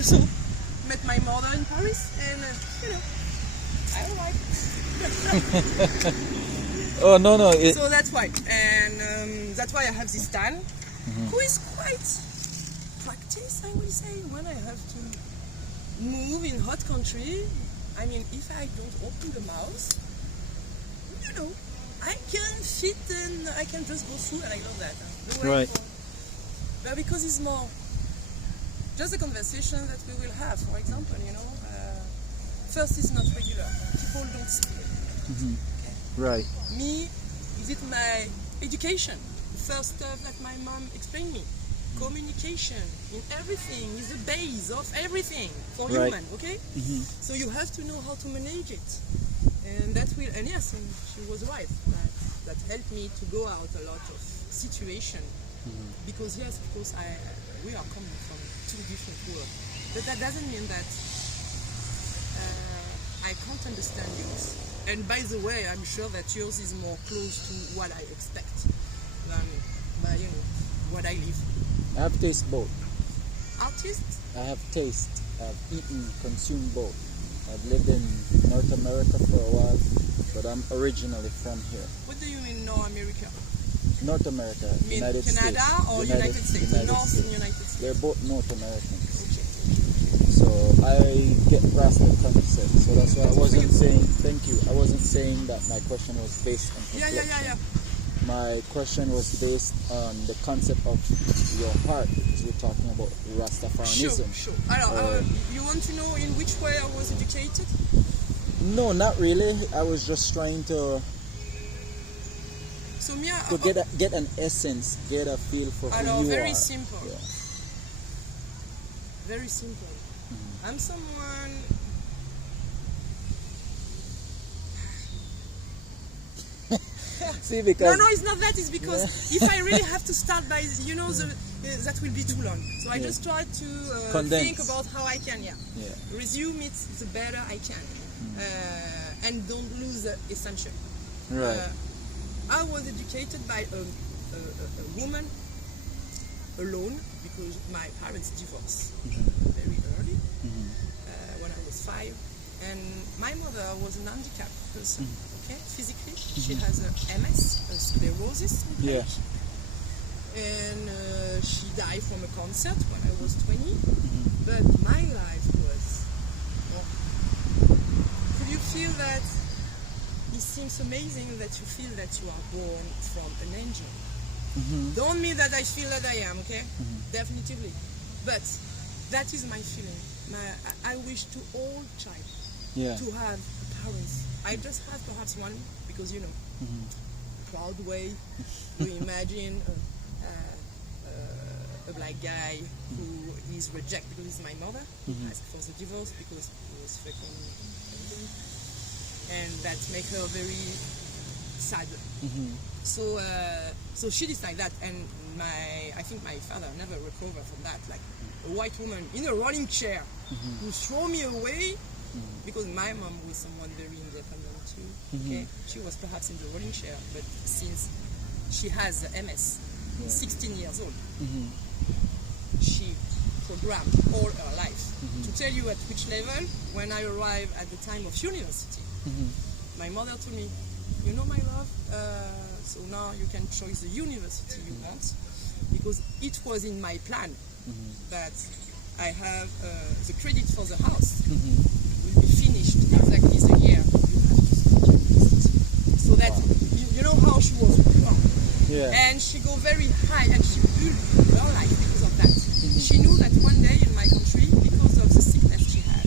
also met my mother in Paris, and I don't like. Oh no. So that's why, and that's why I have this tan, who is quite practice, I will say, when I have to move in hot country. I mean, if I don't open the mouth, I can fit and I can just go through, and I love that. Right. But because it's more just the conversation that we will have, for example, first is not regular. People don't speak. Okay. Right. Me, is it my education? The first stuff that my mom explained me. Communication in everything is the base of everything for human, okay? So you have to know how to manage it. And that will, and yes, and she was right. That helped me to go out a lot of situation. Because yes, of course, we are coming from two different worlds. But that doesn't mean that I can't understand yours. And by the way, I'm sure that yours is more close to what I expect than what I live. I have tasted both. Artist? I have tasted, I've eaten, consumed both. I've lived in North America for a while, but I'm originally from here. What do you mean North America? North America, You mean United Canada States. or United States? United North States. and United States. They're both North Americans. Okay. So I get Rasta concept. So that's why I wasn't saying, thank you, I wasn't saying that my question was based on complexion. Yeah. My question was based on the concept of your heart, because we're talking about Rastafarianism. Sure. You want to know in which way I was educated? No, not really. I was just trying to get an essence, get a feel for who you very are. Simple. Yeah. Very simple. I'm someone. See, because no, it's not that. It's because if I really have to start by, that will be too long. So I just try to think about how I can, resume it the better I can, and don't lose the essential. Right. I was educated by a woman alone because my parents divorced very early, when I was 5, and my mother was an handicapped person. Physically, she has a MS, a sclerosis, and she died from a concert when I was 20. But my life was. Could you feel that? It seems amazing that you feel that you are born from an angel. Don't mean that I feel that I am, okay? Definitively, but that is my feeling. I wish to all child to have parents. I just have perhaps one because proud way to imagine a black guy who is rejected because he's my mother, asked for the divorce because he was fucking everything, and that make her very sad. So she decided that, and I think my father never recovered from that. Like a white woman in a rolling chair who throw me away. Because my mom was someone very independent too. Okay, she was perhaps in the rolling chair, but since she has MS, 16 years old, she programmed all her life. To tell you at which level, when I arrived at the time of university, my mother told me, my love, so now you can choose the university you want, because it was in my plan that I have the credit for the house. Will be finished exactly the year you have to start university. So that you know how she was proud. And she go very high and she built her life because of that. She knew that one day in my country, because of the sickness she had,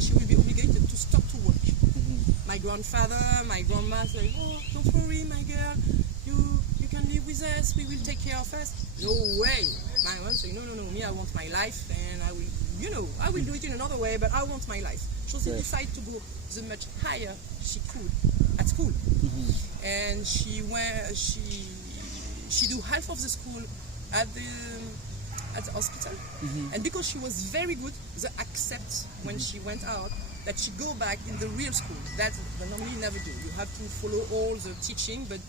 she will be obligated to stop to work. My grandfather, my grandma say, oh, don't worry my girl, you can live with us, we will take care of us. No way. My mom say, no, me, I want my life, and I will do it in another way, but I want my life. So she decided to go the much higher she could at school. And she do half of the school at the hospital. And because she was very good, they accept when she went out that she go back in the real school. That they normally never do. You have to follow all the teaching, but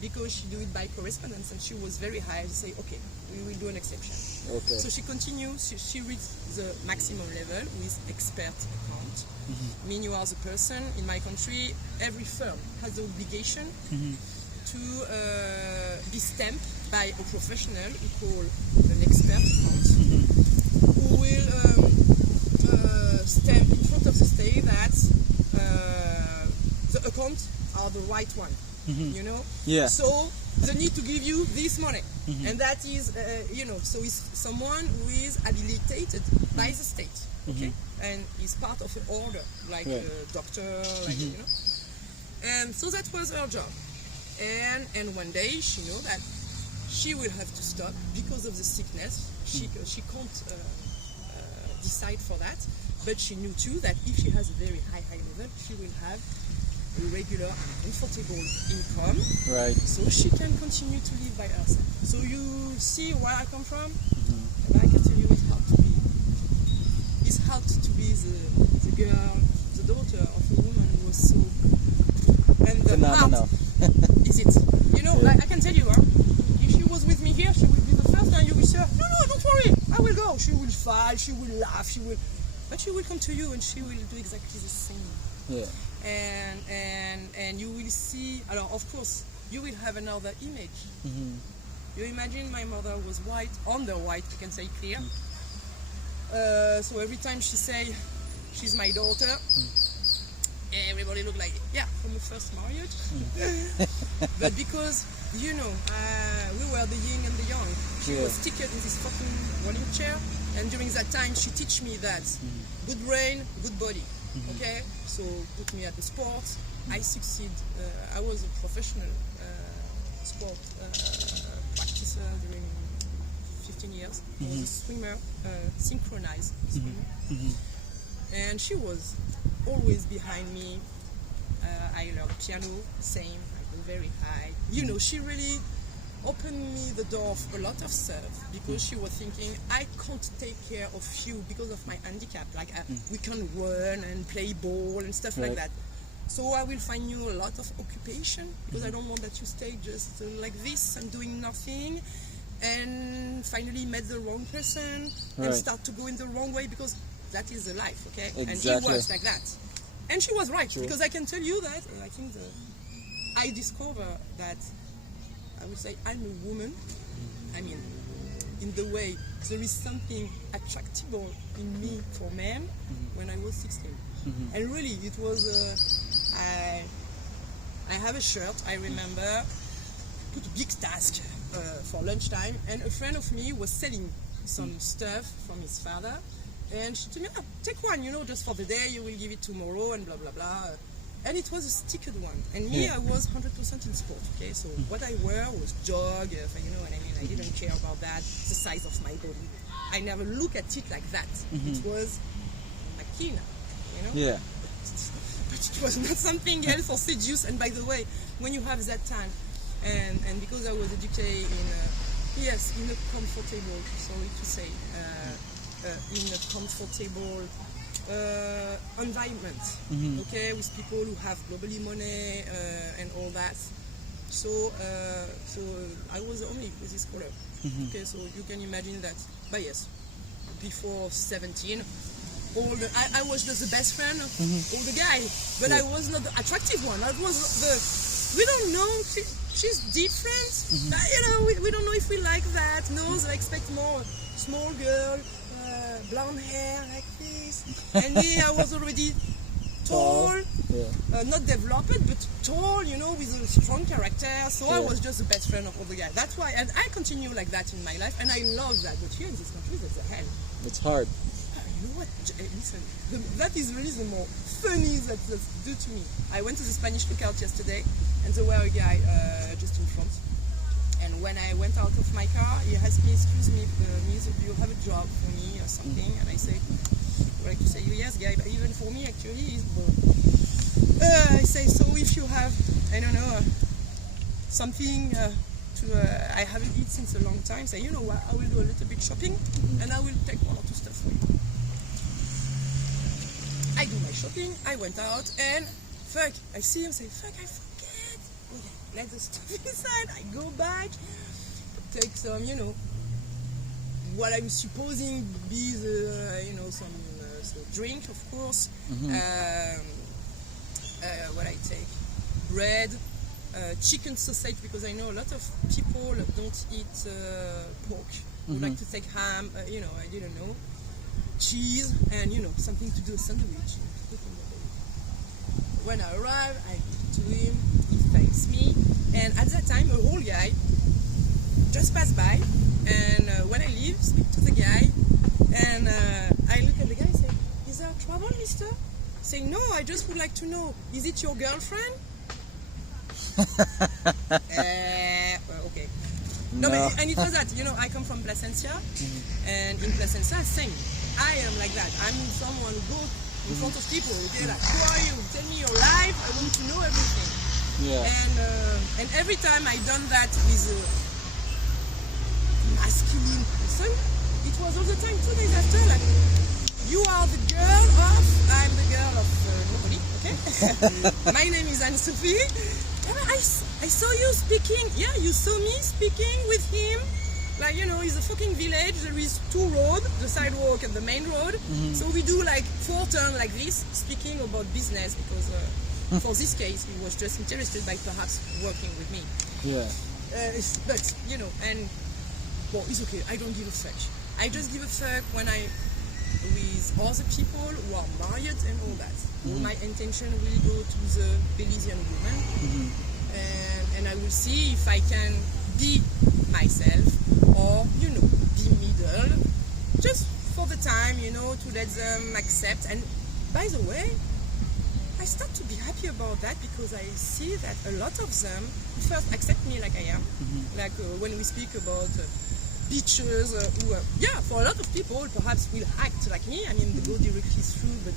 because she do it by correspondence and she was very high, they say, okay, we will do an exception. Okay. So she continues, she reaches the maximum level with expert account. Mean you are the person in my country, every firm has the obligation to be stamped by a professional who call an expert account, who will stamp in front of the state that the accounts are the right one, you know? Yeah. So they need to give you this money. And that is, so it's someone who is habilitated by the state, okay? And is part of an order, like a doctor, like, you know? And so that was her job. And one day she knew that she will have to stop because of the sickness. She can't decide for that, but she knew too that if she has a very high level, she will have a regular and comfortable income, right? So she can continue to live by herself. So you see where I come from, and I can tell you it's hard to be. It's hard to be the girl, the daughter of a woman who was so. And the phenomenal. Is it? You know, like I can tell you, if she was with me here, she will be the first, and you will say, no, don't worry, I will go. She will fight, she will laugh, but she will come to you and she will do exactly the same. Yeah. And you will see. Of course, you will have another image. You imagine my mother was white, under white, I can say clear. So every time she say she's my daughter, everybody look like, from the first marriage. But because, we were the yin and the yang. She was sticked in this fucking rolling chair, and during that time she teach me that good brain, good body. Okay, so put me at the sports. I succeed. I was a professional sport practicer during 15 years. I was a swimmer, synchronized swimmer. And she was always behind me. I learned piano, same, I go very high. She really opened me the door of a lot of stuff because she was thinking, I can't take care of you because of my handicap. Like we can run and play ball and stuff like that. So I will find you a lot of occupation because I don't want that you stay just like this and doing nothing. And finally met the wrong person and start to go in the wrong way because that is the life, okay? Exactly. And it works like that. And she was right because I can tell you that I think I discovered that I would say I'm a woman. I mean, in the way there is something attractable in me for men when I was 16. And really, it was, I have a shirt, I remember, put a big task for lunchtime, and a friend of me was selling some stuff from his father, and she told me, take one, just for the day, you will give it tomorrow, and blah, blah, blah. And it was a sticked one. And me, I was 100% in sport, okay? So what I wear was jog, you know what I mean? I didn't care about that, the size of my body. I never look at it like that. It was Makina, Yeah. But it was not something else or seduce. And by the way, when you have that time, and because I was educated in a comfortable, sorry to say, in a comfortable environment, okay, with people who have globally money and all that. So I was only with this color. Okay, so you can imagine that. But yes, before 17, I was just the best friend of the guy, but I was not the attractive one. I was we don't know. She's different. We don't know if we like that. No, they expect more small girl, blonde hair like this. And me, I was already tall, not developed, but tall, with a strong character. So I was just the best friend of all the guys. That's why, and I continue like that in my life, and I love that. But here in this country, that's a hell. It's hard. You know what? Listen, that is really the more funny that do to me. I went to the Spanish lookout yesterday, and there were a guy just in front. And when I went out of my car, he asked me, excuse me, do you have a job for me or something? And I said, I like to say, yes, guy, but even for me, actually, he's I say, so if you have, I don't know, something I haven't eaten since a long time, say, you know what, I will do a little bit shopping, and I will take one or two stuff for you. I do my shopping, I went out, and I see him, say, I forget. Okay, let the stuff inside, I go back, take some, what I'm supposing be the, some drink, of course. What I take, bread, chicken sausage, because I know a lot of people don't eat pork. Would like to take ham, I didn't know, cheese, and something to do a sandwich. When I arrive, I give it to him, he thanks me, and at that time a whole guy just passed by, and when I leave, speak to the guy, and I look at the guy and say, "Is there trouble, mister?" Saying, "No, I just would like to know, is it your girlfriend?" Okay. No, but, and it was that, I come from Placencia, and in Placencia, same. I am like that. I'm someone who goes in front of people, okay, like, who are you? Tell me your life, I want to know everything. Yeah. And every time I done that with a masculine person, it was all the time, 2 days after, like, you are the girl of, I'm the girl of nobody, okay? My name is Anne-Sophie. I saw you speaking, yeah, you saw me speaking with him. Like, it's a fucking village, there is 2 roads, the sidewalk and the main road. So we do like 4 turns like this, speaking about business, because for this case, he was just interested by perhaps working with me. Yeah. But, and, well, it's okay, I don't give a fuck. I just give a fuck when with other people who are married and all that. My intention will go to the Belizean woman, and I will see if I can be myself or, be middle, just for the time, to let them accept. And by the way, I start to be happy about that, because I see that a lot of them first accept me like I am. Like when we speak about beaches, for a lot of people perhaps will act like me. I mean, they go directly through, but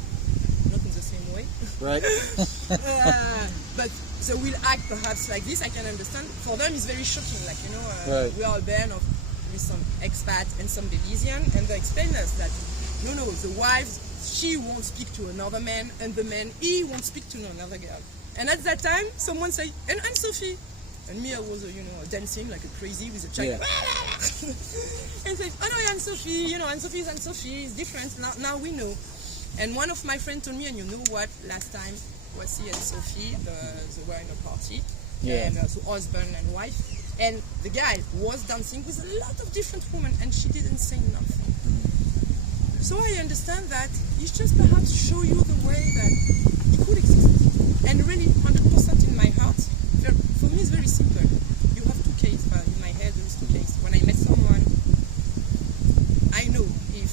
not in the same way. Right. But they will act perhaps like this. I can understand. For them, it's very shocking. Like, right. We are a band with some expats and some Belizean, and they explain us that no, the wives, she won't speak to another man, and the man, he won't speak to another girl. And at that time, someone say, and Anne-Sophie. And me, I was, dancing like a crazy with a child. Yeah. And say, "Oh no, Anne-Sophie, Anne-Sophie is Anne-Sophie, it's different. Now we know." And one of my friends told me, and you know what, last time was he and Sophie, they were in a party, and so husband and wife, and the guy was dancing with a lot of different women, and she didn't say nothing. So I understand that it's just perhaps show you the way that it could exist. And really, 100% in my heart, for me it's very simple. You have 2 cases, in my head there is 2 cases. When I met someone, I know if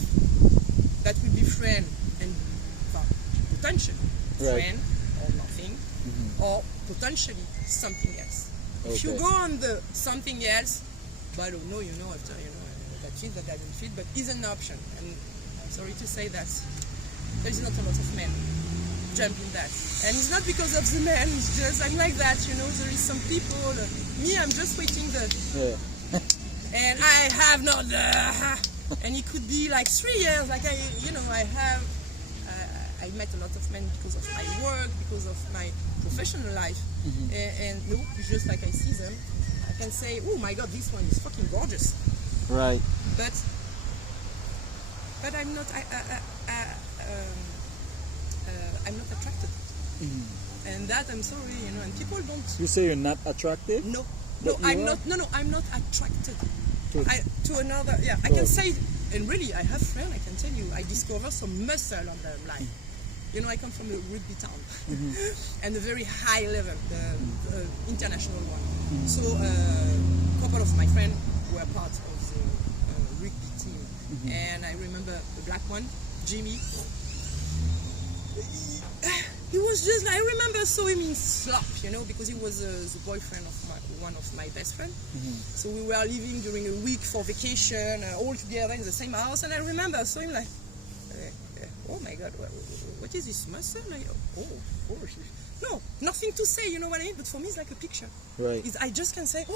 that will be friend and potentially friend or nothing, or potentially something else. If you go on the something else, but I don't know, after that fit, that doesn't fit, but is an option. And I'm sorry to say that there is not a lot of men jump in that. And it's not because of the men, it's just, I'm like that, there is some people, me, I'm just waiting and I have not and it could be like 3 years, like I met a lot of men because of my work, because of my professional life, and no, it's just like I see them, I can say, oh my god, this one is fucking gorgeous. Right. But I'm not, I'm not attracted. And that, I'm sorry, and people don't. You say you're not attractive? No, I'm not. No, I'm not attracted to another. Yeah, I can say, and really, I have friends. I can tell you, I discover some muscle on their life. I come from a rugby town, and a very high level, the international one. So, a couple of my friends were part of the rugby team, and I remember the black one, Jimmy. He was just, I remember saw him in slop, because he was the boyfriend of one of my best friends. So we were living during a week for vacation, all together in the same house, and I remember I saw him like, oh my god, what is this muscle? Like, no, nothing to say, you know what I mean? But for me, it's like a picture. Right. I just can say,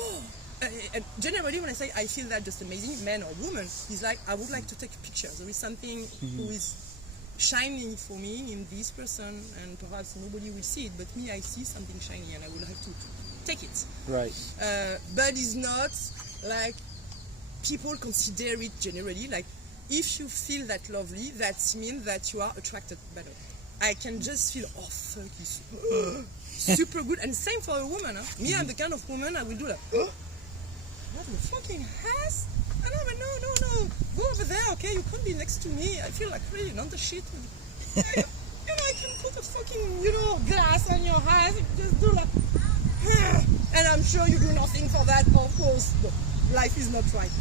and generally when I say I feel that just amazing, man or woman, it's like, I would like to take a picture. There is something who is shining for me in this person, and perhaps nobody will see it, but me, I see something shiny, and I will have to take it. Right. But it's not like people consider it generally like if you feel that lovely, that means that you are attracted better. I can just feel, oh fuck, it's super good. And same for a woman. Huh? Me, I'm the kind of woman I will do like, what the fucking ass? And I'm like, no, go over there, okay? You can't be next to me. I feel like really not the shit. I can put a fucking, glass on your ass. You just do like, and I'm sure you do nothing for that, of course. But life is not right.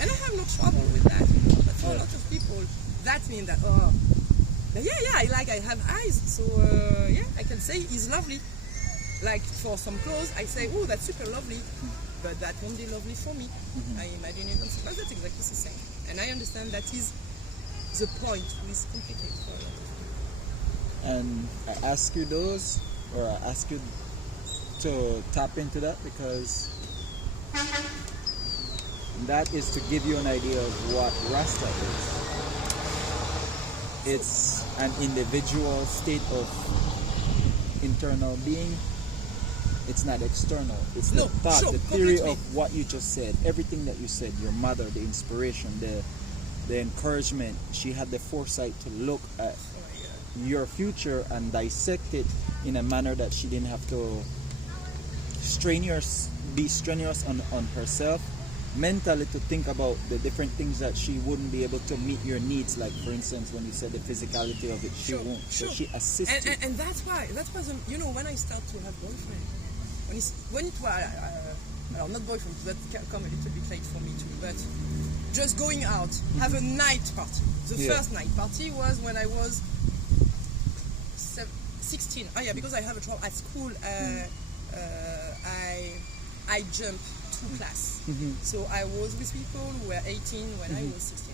And I have no trouble with that. But for a lot of people, that means that, but I have eyes. So, I can say he's lovely. Like for some clothes, I say, oh, that's super lovely. But that won't be lovely for me. I imagine it. But that's exactly the same. And I understand that is the point who is complicated for a lot of people. And I ask you those, or I ask you to tap into that because that is to give you an idea of what Rasta is. It's an individual state of internal being. It's not external. It's the thought, the theory completely. Of what you just said. Everything that you said, your mother, the inspiration, the encouragement. She had the foresight to look at your future and dissect it in a manner that she didn't have to be strenuous on herself mentally to think about the different things that she wouldn't be able to meet your needs. Like for instance, when you said the physicality of it, she won't. So she assists you. And that's why when I start to have boyfriend, when it was not boyfriend, that can come a little bit late for me too, but just going out, have a night party. The first night party was when I was 16. Oh yeah, because I have a trouble at school. I jumped 2 classes. So I was with people who were 18 when I was 16.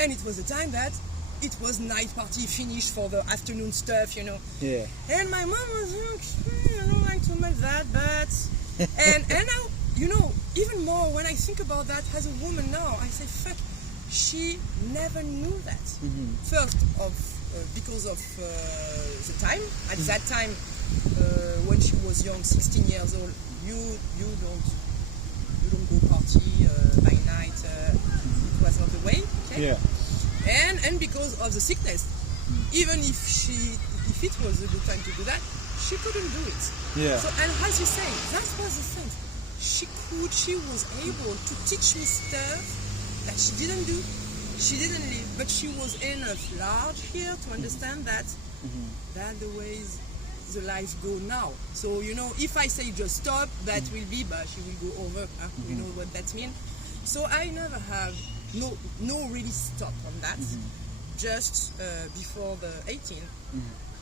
And it was a time that it was night party finished for the afternoon stuff, Yeah. And my mom was like, I don't like to make that, but... and now, even more when I think about that as a woman now, I say, fuck, she never knew that. First, because of the time. At that time, when she was young, 16 years old, you don't go party by night. It was not the way. Okay? Yeah. And because of the sickness, even if it was a good time to do that, she couldn't do it. Yeah. So, and as you say, that was the thing. She was able to teach me stuff that she didn't do. She didn't live, but she was enough large here to understand that that the ways the life go now. So if I say just stop, that will be, but she will go over. You know what that means. So I never have no really stop on that. Just before the 18,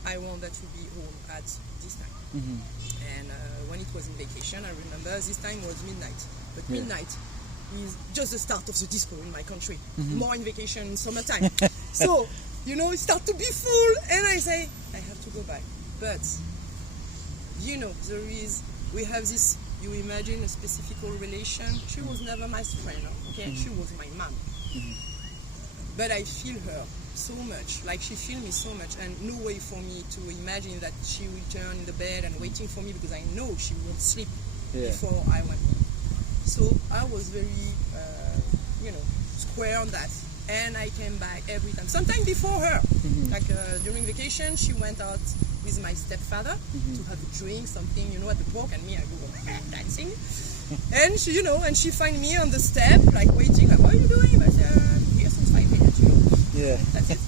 I want that to be home at this time. And when it was in vacation, I remember this time was midnight. But midnight is just the start of the disco in my country. More in vacation in summertime. So, it starts to be full, and I say, I have to go back. But, we have this, you imagine a specific relation. She was never my friend, okay? She was my mom. But I feel her so much, like she feels me so much, and no way for me to imagine that she will turn in the bed and waiting for me because I know she won't sleep before I went home. So I was very, square on that. And I came back every time. Sometimes before her. Like during vacation, she went out with my stepfather to have a drink, something, at the park. And me, I go dancing. And she, and she find me on the step, like waiting. Like, what are you doing? I said, I'm here since 5 minutes, Yeah. That's it.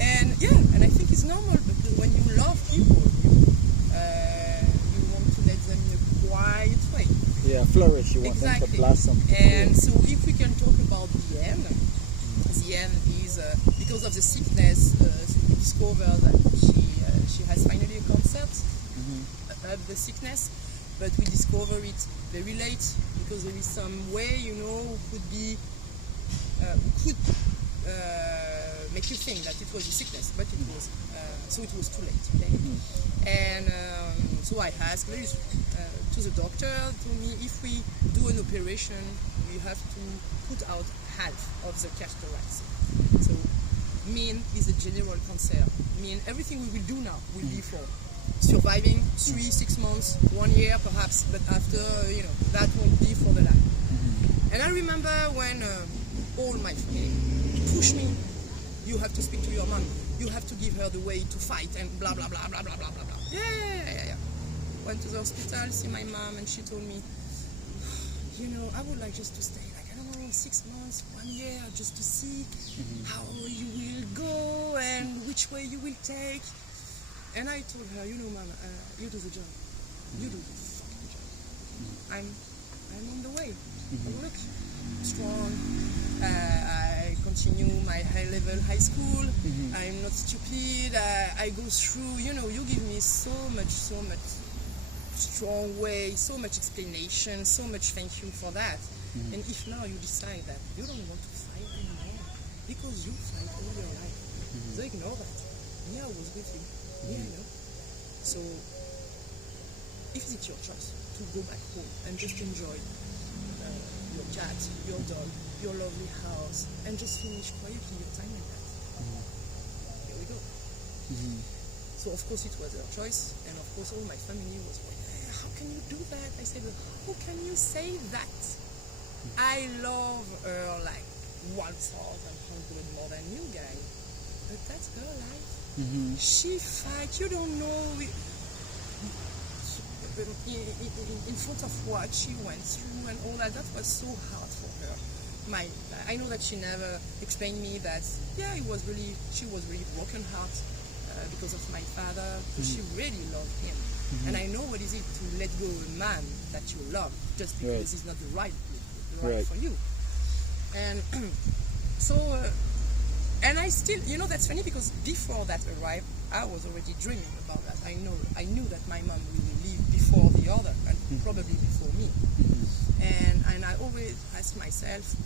And I think it's normal because when you love people, you want to let them in a quiet way. Yeah, flourish. You want them to blossom. And so if we can talk about the end is because of the sickness, we discover that she has finally a concert of the sickness, but we discover it very late because there is some way, could make you think that it was a sickness, but it was, so it was too late. Okay? And so I asked to the doctor, told me if we do an operation, we have to put out half of the cataracts. So, is a general cancer. Everything we will do now will be for surviving 3-6 months, 1 year perhaps, but after, that won't be for the life. And I remember when all my family pushed me, you have to speak to your mom, you have to give her the way to fight, and blah, blah, blah, blah, blah, blah, blah, blah. Yeah. Went to the hospital, see my mom, and she told me, you know, I would like just to stay, like, I don't know, 6 months, 1 year, just to see how you will go and which way you will take. And I told her, you know, Mom, you do the job. You do the fucking job. I'm on the way. Look, strong. I continue my high-level high school. I'm not stupid. I go through, you know, you give me so much strong way, so much explanation, so much thank you for that. And if now you decide that you don't want to fight anymore because you fight all your life, so ignore that. Yeah, I was with you. Yeah, I know. So if it's your choice to go back home and just enjoy your cat, your dog, your lovely house, and just finish quietly your time like that, here we go. So of course it was her choice, and of course all my family was like, how can you do that? I said, how can you say that? I love her like 1,100 more than you guys, but that's her life. She fights, you don't know in front of what she went through and all that. That was so hard for her. I know that she never explained me that, yeah, she was really broken heart because of my father, because she really loved him. And I know what is it to let go of a man that you love just because he's not the right for you. And so, and I still, you know, that's funny because before that arrived, I was already dreaming about that. I knew that my mom will leave before the other, and probably before me. And I always ask myself,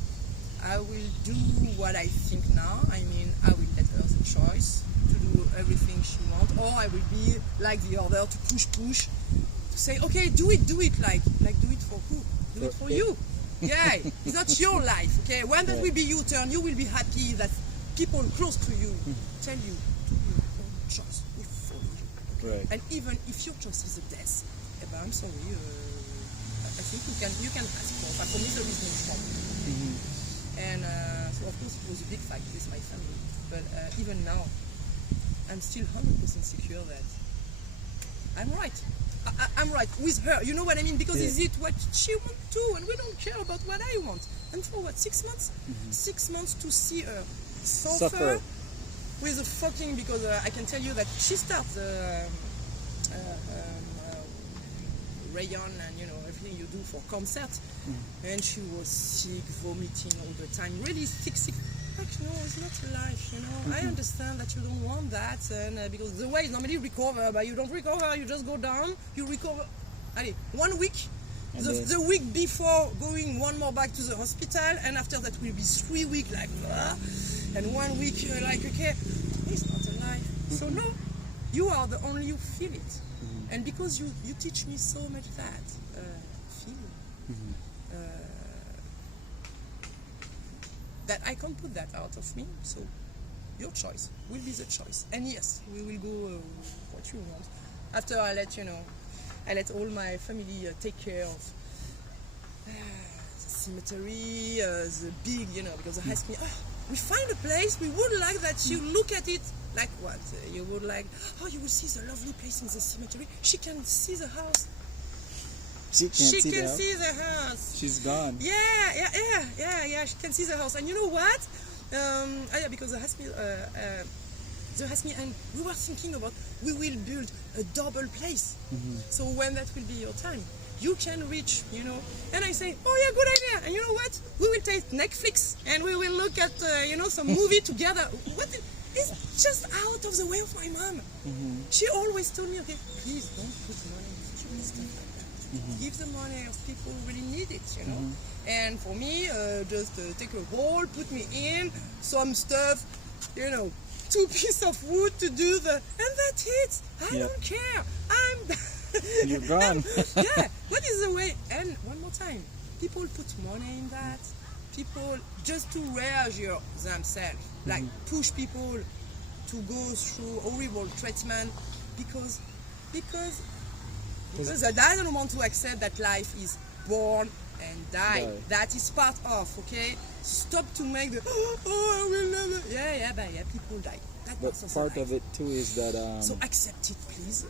I will do what I think now. I mean, I will let her the choice to do everything she wants, or I will be like the other to push, to say, okay, do it, like do it for who? Do it for you. Yeah, it's not your life, okay? When that will be your turn, you will be happy that people close to you tell you to do your own choice. We follow you. Okay? Right. And even if your choice is a death, I'm sorry, I think you can ask for, but for me there is no trouble. And so of course it was a big fight with my family, but even now I'm still 100% secure that I'm right. I'm right with her, you know what I mean? Because is it what she wants to, and we don't care about what I want. And for what, 6 months? 6 months to see her suffer with a fucking, because I can tell you that she starts rayon and you know everything you do for concert, and she was sick, vomiting all the time, really sick. Like, no, it's not life, you know. I understand that you don't want that, and because the way is normally recover, but you don't recover, you just go down, you recover. Allez, 1 week, the week before going one more back to the hospital, and after that will be 3 weeks like, and 1 week like, okay, it's not a life. So no, you are the only you feel it, and because you teach me so much that feeling. That I can't put that out of me, so your choice will be the choice. And yes, we will go what you want. After I let all my family take care of the cemetery, the big, you know, because they ask me, we find a place, we would like that you look at it. Like what? You would like, you will see the lovely place in the cemetery. She can see the house. She can see the house. She's gone. Yeah. She can see the house, and you know what? Because they asked me, and we were thinking about we will build a double place. So when that will be your time, you can reach, you know. And I say, oh yeah, good idea. And you know what? We will take Netflix and we will look at some movie together. It's just out of the way of my mom. She always told me, okay, please don't put money in stupid stuff like that. Give the money if people really need it, you know. And for me, just take a hole, put me in some stuff, you know, 2 pieces of wood to do and that's it. I don't care. You're gone. Yeah, what is the way? And one more time, people put money in that. People just to reassure themselves, like push people to go through horrible treatment because they don't want to accept that life is born and die. That is part of, okay? Stop to make the, I will never. Yeah, people die. But part of it too is that so accept it, please,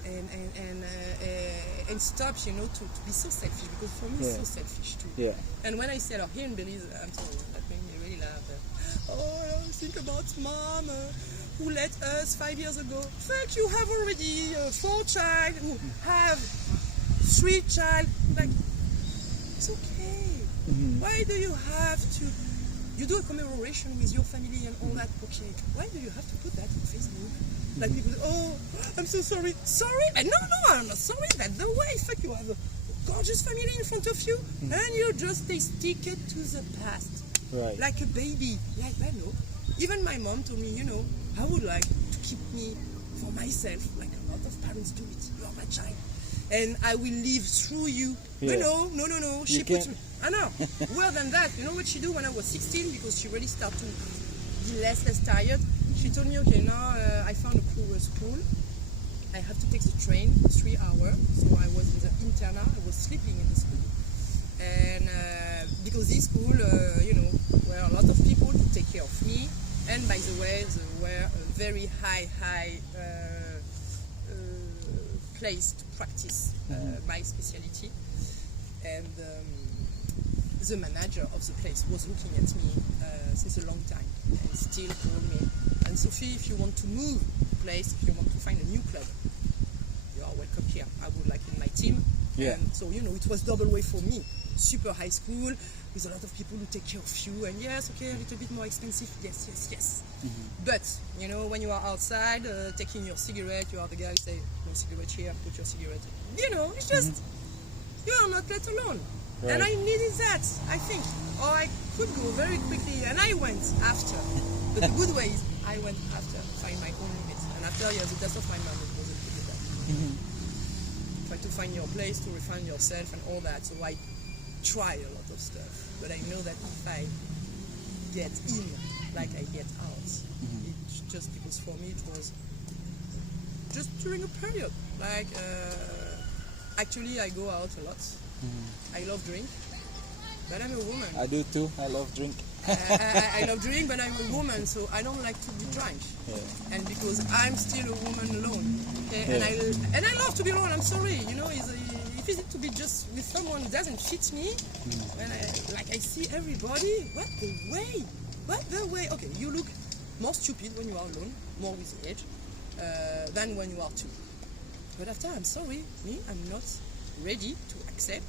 and stop, to be so selfish, because for me it's so selfish too. Yeah. And when I said, here in Belize, I'm sorry, that made me really laugh. Think about mom who let us 5 years ago. Fuck, you have already 4 child, who have 3 child. Like, it's okay. Why do you have to? You do a commemoration with your family and all that, okay. Why do you have to put that on Facebook? Like people, I'm so sorry. Sorry? No, I'm not sorry. That's the way. Fuck, you have a gorgeous family in front of you, and you just stick it to the past. Right. Like a baby. Like, I know. Even my mom told me, I would like to keep me for myself, like a lot of parents do it. You are my child. And I will live through you. Yeah. No. She puts me. I know. Well, than that, you know what she do when I was 16, because she really started to be less tired. She told me, okay, now I found a cool school. I have to take the train 3 hours. So I was in the internat. I was sleeping in the school. And because this school, were a lot of people to take care of me. And by the way, they were a very high place to practice my specialty. And the manager of the place was looking at me since a long time, and still told me, and Sophie, if you want to move place, if you want to find a new club, you are welcome here. I would like in my team. Yeah. And so, it was double way for me. Super high school, with a lot of people who take care of you, and yes, okay, a little bit more expensive, yes. But, when you are outside, taking your cigarette, you are the guy who say, no cigarette here, put your cigarette. It's just, you are not let alone. Right. And I needed that, I think. Or I could go very quickly, and I went after. But the good way is, I went after, find my own limits. And after, the death of my mom, it wasn't good with that. Try to find your place, to refine yourself and all that. So I try a lot of stuff. But I know that if I get in, like I get out, it's just because for me it was just during a period. Like, actually I go out a lot. I love drink, but I'm a woman. I do too. I love drink. I love drink, but I'm a woman, so I don't like to be drunk. Yeah. And because I'm still a woman alone, okay? Yeah. And I love to be alone. I'm sorry, if it's to be just with someone who doesn't fit me, and I see everybody. What the way? Okay, you look more stupid when you are alone, more with age, than when you are two. But after, I'm sorry, I'm not ready to accept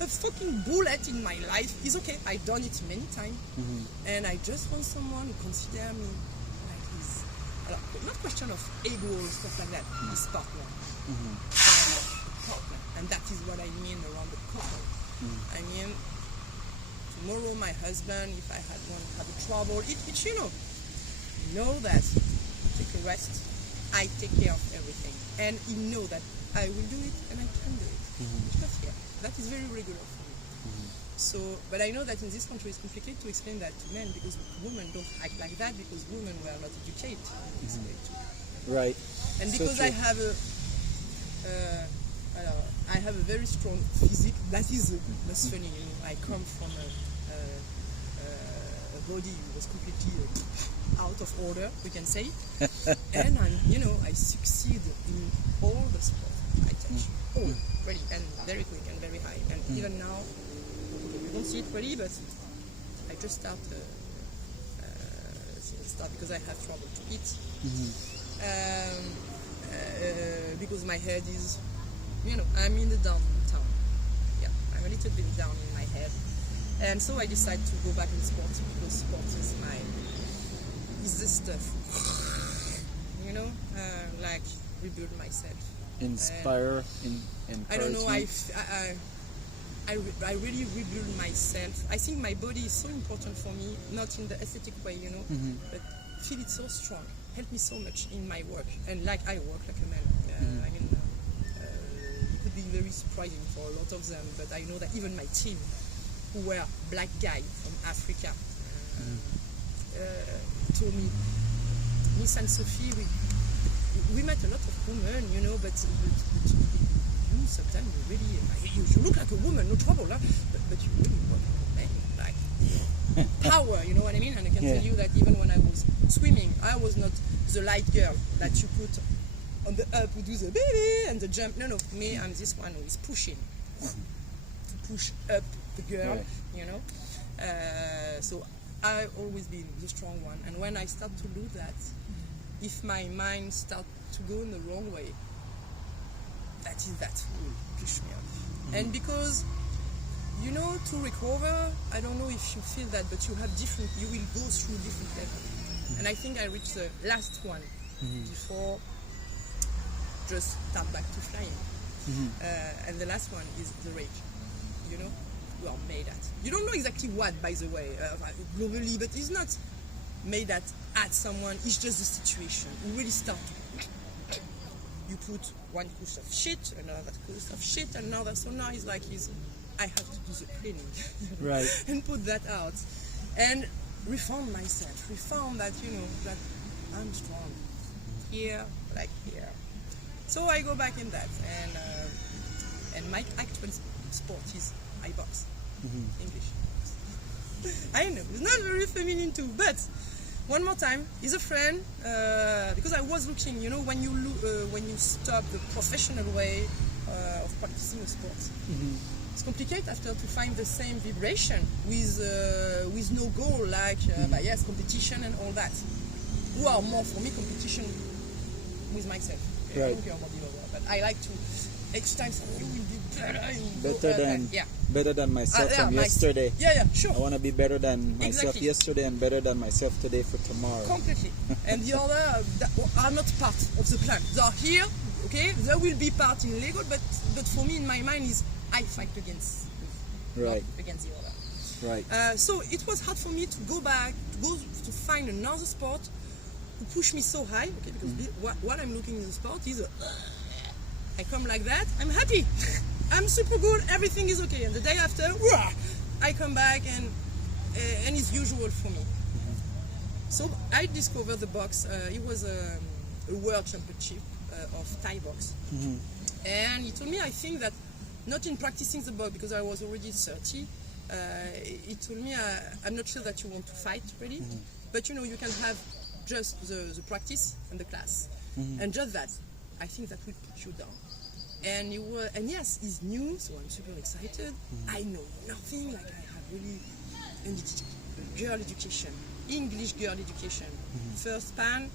a fucking bullet in my life. It's okay, I've done it many times, and I just want someone who consider me like his, not question of ego or stuff like that, his partner. Partner. And that is what I mean around the couple. I mean, tomorrow my husband, if I had one have a trouble, know that take a rest, I take care of everything, and he know that I will do it and I can do it. Just here. That is very regular for me. So, but I know that in this country it's complicated to explain that to men, because women don't act like that, because women were not educated this way too. Right. And because I have a very strong physique. That's funny. I come from a body that was completely out of order, we can say, and I succeed in all the sports I touch. Really, and very quick and very high. And even now, you don't see it really, but I just start because I have trouble to eat. Because my head is, I'm in the downtown. Yeah, I'm a little bit down in my head. And so I decided to go back in sports, because sports is the stuff. Like rebuild myself. Inspire, encourage. I don't know. I really rebuild myself. I think my body is so important for me, not in the aesthetic way, but feel it so strong. Help me so much in my work, and like I work like a man. It could be very surprising for a lot of them, but I know that even my team, who were black guy from Africa, told me, Miss and Sophie, we met a lot of women, but you sometimes you really, you look like a woman, no trouble, huh? but you really work like power, you know what I mean? And I can tell you that even when I was swimming, I was not the light girl that you put on the up who do the baby and the jump. No, me, I'm this one who is pushing to push up the girl, you know. So I've always been the strong one, and when I start to lose that, if my mind starts to go in the wrong way, that will push me up. And because, you know, to recover, I don't know if you feel that, but you will go through different levels. And I think I reached the last one before just start back to flying. And the last one is the rage, you know. You are made at. You don't know exactly what, by the way, globally, but it's not made at someone. It's just the situation. You really start. You put one course of shit, another course of shit, another. So now it's like I have to do the cleaning, right, and put that out, and reform myself. Reform that, you know, that I'm strong here, like here. So I go back in that, and my actual sport is I box. English. I know, it's not very feminine too, but one more time, he's a friend, because I was looking, you know, when you stop the professional way of practicing a sport, it's complicated after to find the same vibration with no goal, like, yes, competition and all that. Who are more, for me, competition with myself. Okay? Right. I don't care about the other, but I like to exercise. You will be better than myself from yesterday. Sure. I want to be better than myself Exactly. yesterday and better than myself today for tomorrow. Completely. And the other are not part of the plan. They are here, okay? They will be part in Lego, but for me, in my mind, is I fight against the other. Right. So it was hard for me to go back, to find another sport who push me so high, okay? Because what I'm looking in the sport is I come like that, I'm happy. I'm super good, everything is okay. And the day after, I come back and it's usual for me. So I discovered the box. It was a world championship of Thai box. And he told me, I think that not in practicing the box, because I was already 30, he told me, I'm not sure that you want to fight really, but you know, you can have just the practice and the class. And just that, I think that will put you down. And yes, he's new, so I'm super excited. I know nothing, like I have really girl education, English girl education. First pan,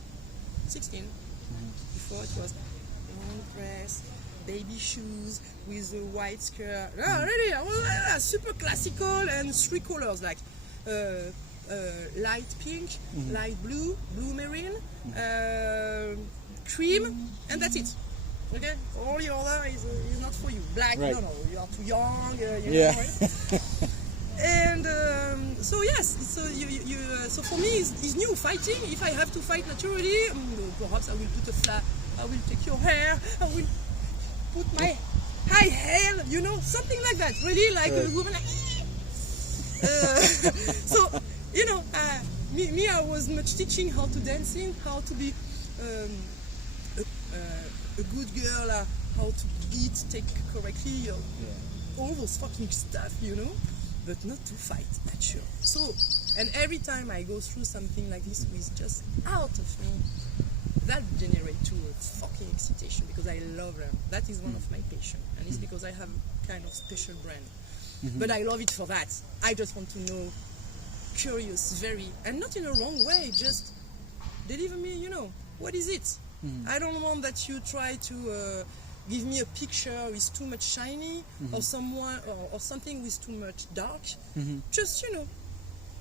16. Before it was long dress, baby shoes with a white skirt. Really, I was super classical, and 3 colors like light pink, light blue, blue marine, cream, and that's it. Okay, all the other is not for you. Black, right. No, you are too young. You know, right? And so yes, so for me, it's new fighting. If I have to fight naturally, perhaps I will put a flag. I will take your hair. I will put my high heel. You know, something like that. Really, like a woman. Like, so you know, me, I was much teaching how to dancing, how to be. A good girl, how to eat, take correctly, all those fucking stuff, you know, but not to fight, that's sure. So, and every time I go through something like this with just out of me, that generates to a fucking excitation, because I love them. That is one of my passions, and it's because I have kind of special brain. But I love it for that. I just want to know, curious, very, and not in a wrong way, just deliver me, you know, what is it? I don't want that you try to give me a picture with too much shiny or someone or something with too much dark. Just, you know,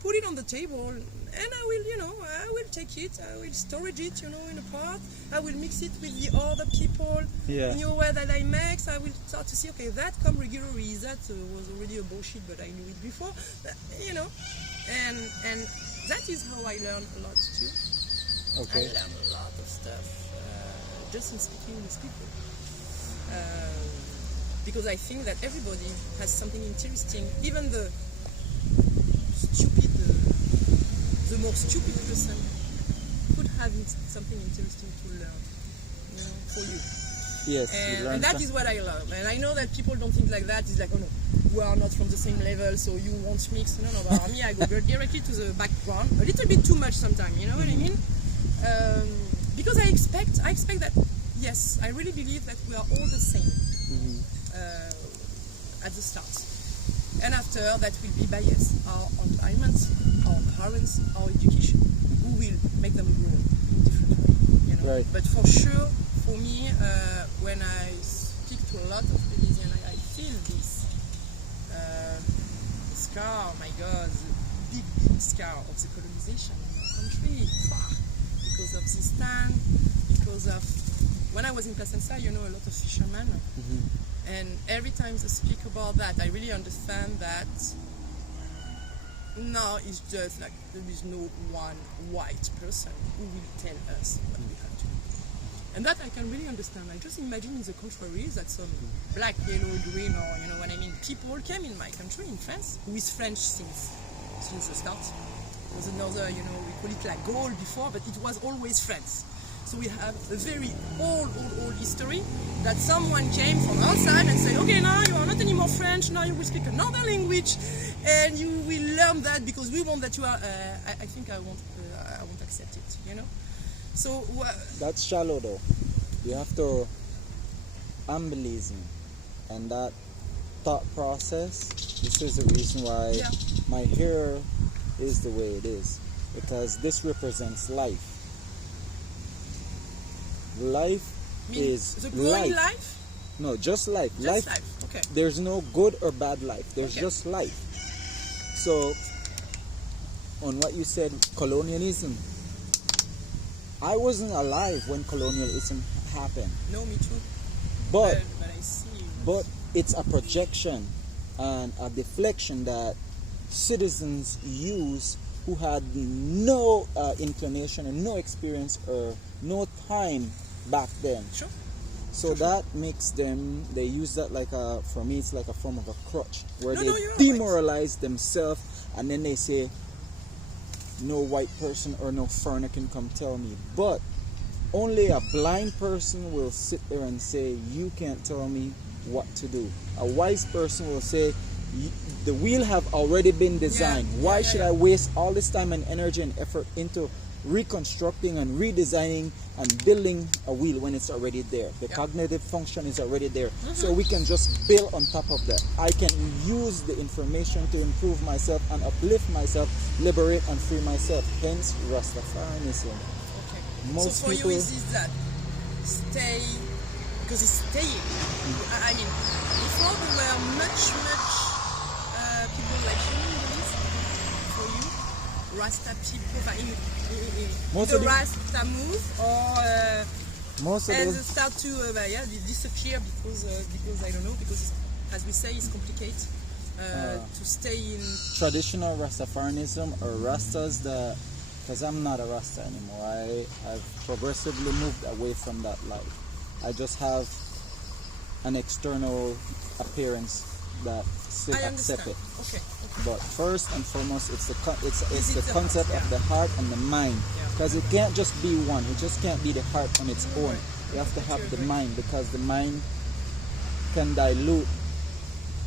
put it on the table, and I will, you know, I will take it, I will storage it, you know, in a pot. I will mix it with the other people in your way that I make. I will start to see, okay, that come regularly. That was already a bullshit, but I knew it before, you know, and that is how I learn a lot too. Okay. I learn a lot of stuff just in speaking with people. Because I think that everybody has something interesting, even the more stupid person could have something interesting to learn, you know, for you. Yes, you learn and that is what I love. And I know that people don't think like that. It's like, oh no, we are not from the same level, so you won't mix. No, but me, I go directly to the background. A little bit too much sometimes, you know what I mean? Because I expect that, yes, I really believe that we are all the same at the start. And after, that will be bias, our environment, our parents, our education, who will make them grow in different ways. You know? Right. But for sure, for me, when I speak to a lot of Belizean, I feel this scar, oh my God, the big scar of the colonization in our country. Because of this time, because of... When I was in Placentia, you know, a lot of fishermen. And every time they speak about that, I really understand that now it's just like there is no one white person who will tell us what we have to do. And that I can really understand. I just imagine in the contrary that some black, yellow, green, or you know what I mean, people came in my country, in France, with French since the start. There was another, you know, we call it like Gaul before, but it was always France. So we have a very old history that someone came from outside and said, okay, now you are not anymore French, now you will speak another language, and you will learn that because we want that you are. I think I won't accept it, you know. So that's shallow though. You have to unbelieve me, and that thought process. This is the reason why my hair is the way it is, because this represents life. Life is the growing life? No, just life. Just life. Okay. There's no good or bad life. There's just life. So, on what you said, colonialism. I wasn't alive when colonialism happened. No, me too. But I see. But it's a projection and a deflection that citizens use who had no inclination and no experience or no time back then. Sure. So that makes them, they use that like for me it's like a form of a crutch where they you're demoralize themselves, and then they say no white person or no foreigner can come tell me. But only a blind person will sit there and say you can't tell me what to do. A wise person will say the wheel have already been designed. Why should I waste all this time and energy and effort into reconstructing and redesigning and building a wheel when it's already there? The cognitive function is already there. So we can just build on top of that. I can use the information to improve myself and uplift myself, liberate and free myself. Hence Rastafarianism. Okay. Most so for people, you is that stay, because it's staying. I mean, before there were much people like you, for you, Rasta people, most the of Rasta move, or most of and those start to disappear because I don't know, because as we say, it's complicated to stay in traditional Rastafarianism or Rastas that, because I'm not a Rasta anymore. I've progressively moved away from that life. I just have an external appearance that still accept it. Okay. But first and foremost, it's the concept of the heart and the mind, because it can't just be one. It just can't be the heart on its own. You have to have the mind, because the mind can dilute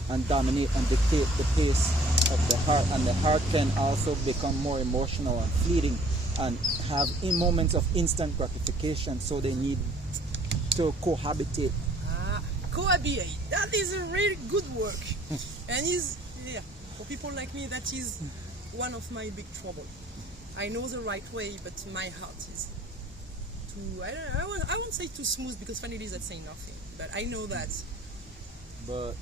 and dominate and dictate the pace of the heart, and the heart can also become more emotional and fleeting and have moments of instant gratification. So they need to cohabitate. Cohabitate. That is a really good work, and for people like me, that is one of my big trouble. I know the right way, but my heart is too. I won't say too smooth, because finally that's saying nothing. But I know that. But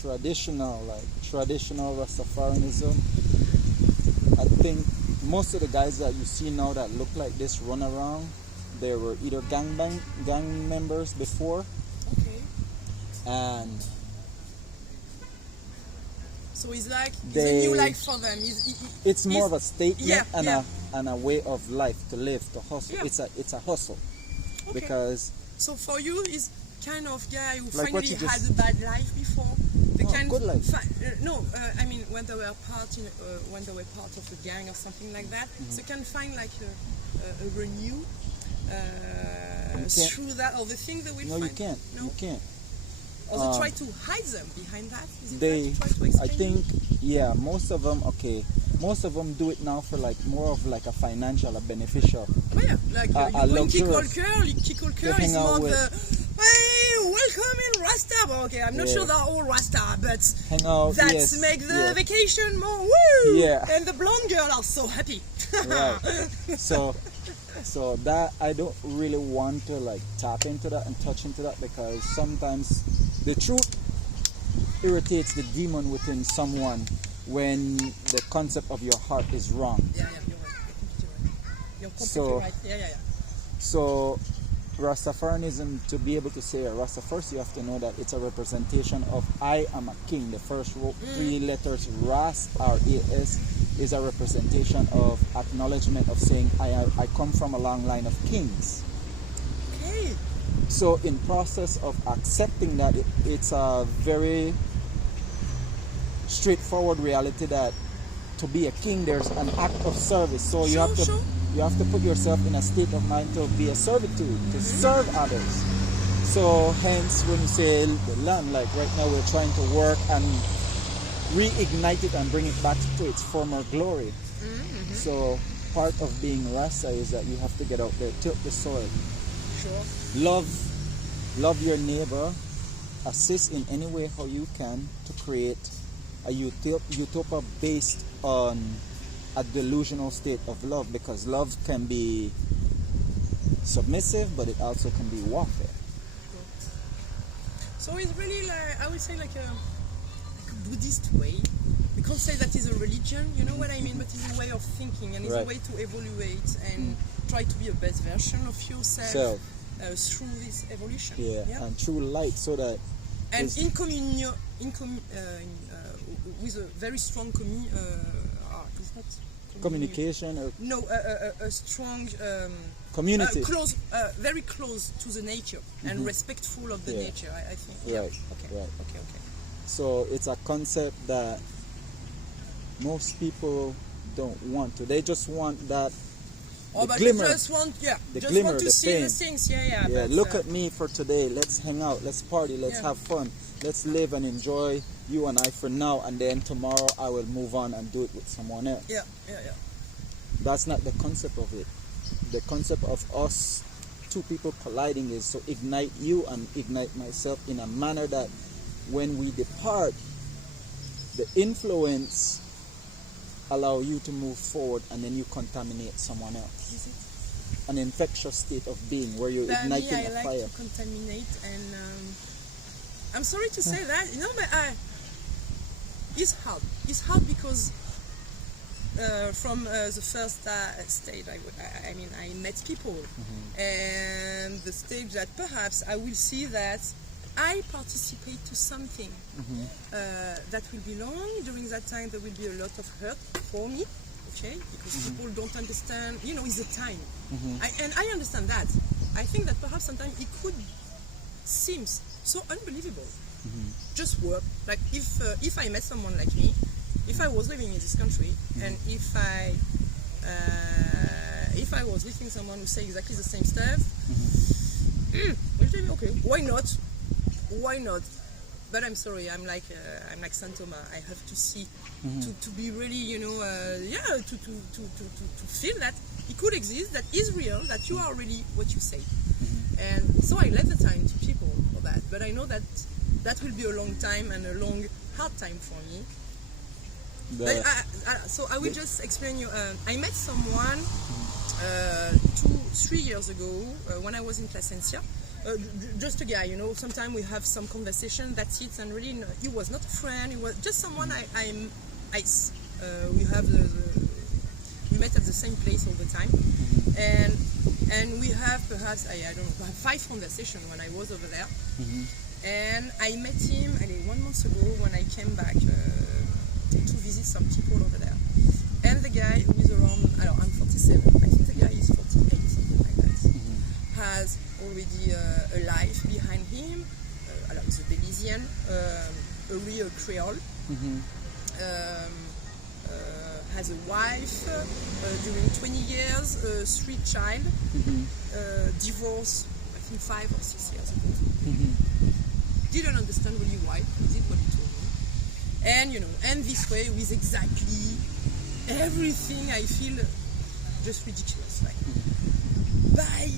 traditional Rastafarianism, I think most of the guys that you see now that look like this run around, they were either gang members before. Okay. And so it's like it's a new life for them. It's more of a statement and a way of life to live, to hustle. Yeah. It's a hustle. Okay. Because so for you is kind of guy who like finally had a bad life before. Good life. I mean when they were part of a gang or something like that, so can find like a renew through that, or the thing that we No, find. you can't. No? You can't. Or they try to hide them behind that? Is it They, try to explain I think, yeah, most of them, okay. Most of them do it now for like more of like a financial, a beneficial. Oh yeah, like a you going Kikol luxurious. Curl is hang out more with. the, hey, welcome in Rasta. But okay, I'm not sure they're all Rasta, but Hang out, that yes, make the yeah. vacation more woo! Yeah. And the blonde girl are so happy. Right. So that I don't really want to like tap into that and touch into that, because sometimes the truth irritates the demon within someone when the concept of your heart is wrong. Yeah, you're right. You're completely So- right. Yeah. So Rastafarianism, to be able to say a Rasta, first you have to know that it's a representation of I am a king. The first three letters Ras, R-A-S, is a representation of acknowledgement of saying I come from a long line of kings. Okay. So in process of accepting that, it's a very straightforward reality that to be a king there's an act of service. So you have to Sure. you have to put yourself in a state of mind to be a servitude, to serve others. So hence when you say the land, like right now we're trying to work and reignite it and bring it back to its former glory. So part of being Rasta is that you have to get out there, tilt the soil, Sure. love your neighbor, assist in any way how you can to create a utopia based on a delusional state of love, because love can be submissive, but it also can be warfare. So it's really like, I would say like a Buddhist way. We can't say that is a religion, you know what I mean, but it's a way of thinking, and it's Right. a way to evaluate and try to be a best version of yourself Self. through this evolution. Yeah, and through light, so that And it's- in communion, with a very strong it's not communication or No, a strong, community. close, very close to the nature and respectful of the Yeah. nature. I think. Right, Yeah. Okay. right. Okay. So it's a concept that most people don't want to. They just want that Oh, the but glimmer. you just want, The just glimmer, want to the see fame. the things. Yeah. Yeah, But, look at me for today. Let's hang out. Let's party. Let's Yeah. have fun. Let's live and enjoy you and I for now, and then tomorrow I will move on and do it with someone else. Yeah. That's not the concept of it. The concept of us, two people colliding, is to ignite you and ignite myself in a manner that when we depart, the influence allow you to move forward, and then you contaminate someone else. Is it? An infectious state of being where you're But igniting me, I a like fire. to contaminate, and I'm sorry to say that, but it's hard. It's hard because from the first stage, I mean, I met people, and the stage that perhaps I will see that I participate to something that will be long. During that time, there will be a lot of hurt for me, okay? Because people don't understand, it's the time. And I understand that. I think that perhaps sometimes it could seem so unbelievable. Just work. Like if I met someone like me, if I was living in this country, and if I was meeting someone who say exactly the same stuff, okay, why not? But I'm sorry, I'm like Santoma. I have to see, to be really, to feel that it could exist, that is real, that you are really what you say. And so I left the time to people for that. But I know that will be a long time and a long, hard time for me. So I will just explain you. I met someone 2-3 years ago when I was in Placencia. Just a guy, sometimes we have some conversation, that's it, and really he was not a friend, he was just someone we met at the same place all the time, and we have perhaps, I don't know, 5 conversations when I was over there, and I met him 1 month ago when I came back to visit some people over there, and the guy who is around, I'm 47, I think the guy is 48, something like that, has already a life behind him. He's a Belizean, a real Creole. Has a wife, during 20 years, 3 children, divorced, I think 5 or 6 years ago. Didn't understand really why. He did what he told me. And, and this way with exactly everything I feel just ridiculous. Like, by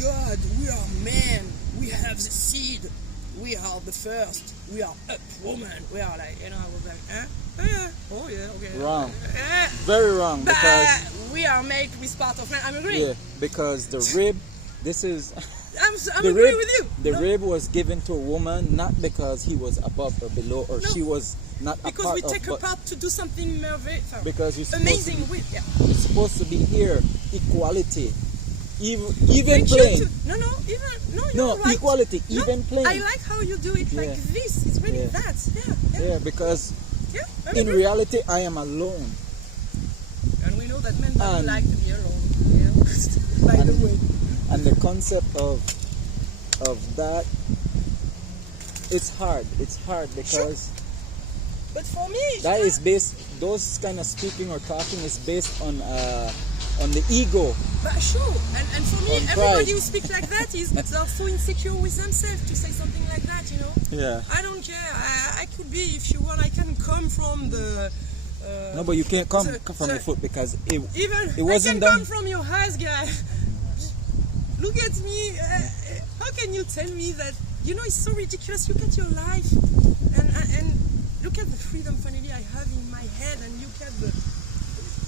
God, we are men. We have the seed. We are the first. We are a woman. We are like, I was like, oh yeah, okay. Wrong. Very wrong. Because we are made with part of men. I'm agreeing. Yeah, because the rib, this is... I'm agreeing with you. The rib was given to a woman not because he was above or below or she was not a because part we of... take a part to do something because you're amazing with. Yeah. You're supposed to be here. Equality. Even playing. No, right. Equality, even playing. I like how you do it like this. It's really that. Yeah, because in reality, I am alone. And we know that men don't like to be alone. By the way. And the concept of that, it's hard. It's hard because. But for me, that is based. Those kind of speaking or talking is based on the ego. But sure, and for me, on everybody pride. who speaks like that is they're so insecure with themselves to say something like that. Yeah. I don't care. I could be, if you want, I can come from the. No, but you can't come from your foot because it wasn't I can done. come from your eyes, guy. Look at me. How can you tell me that? It's so ridiculous. Look at your life, and look at the freedom finally I have in my head, and look at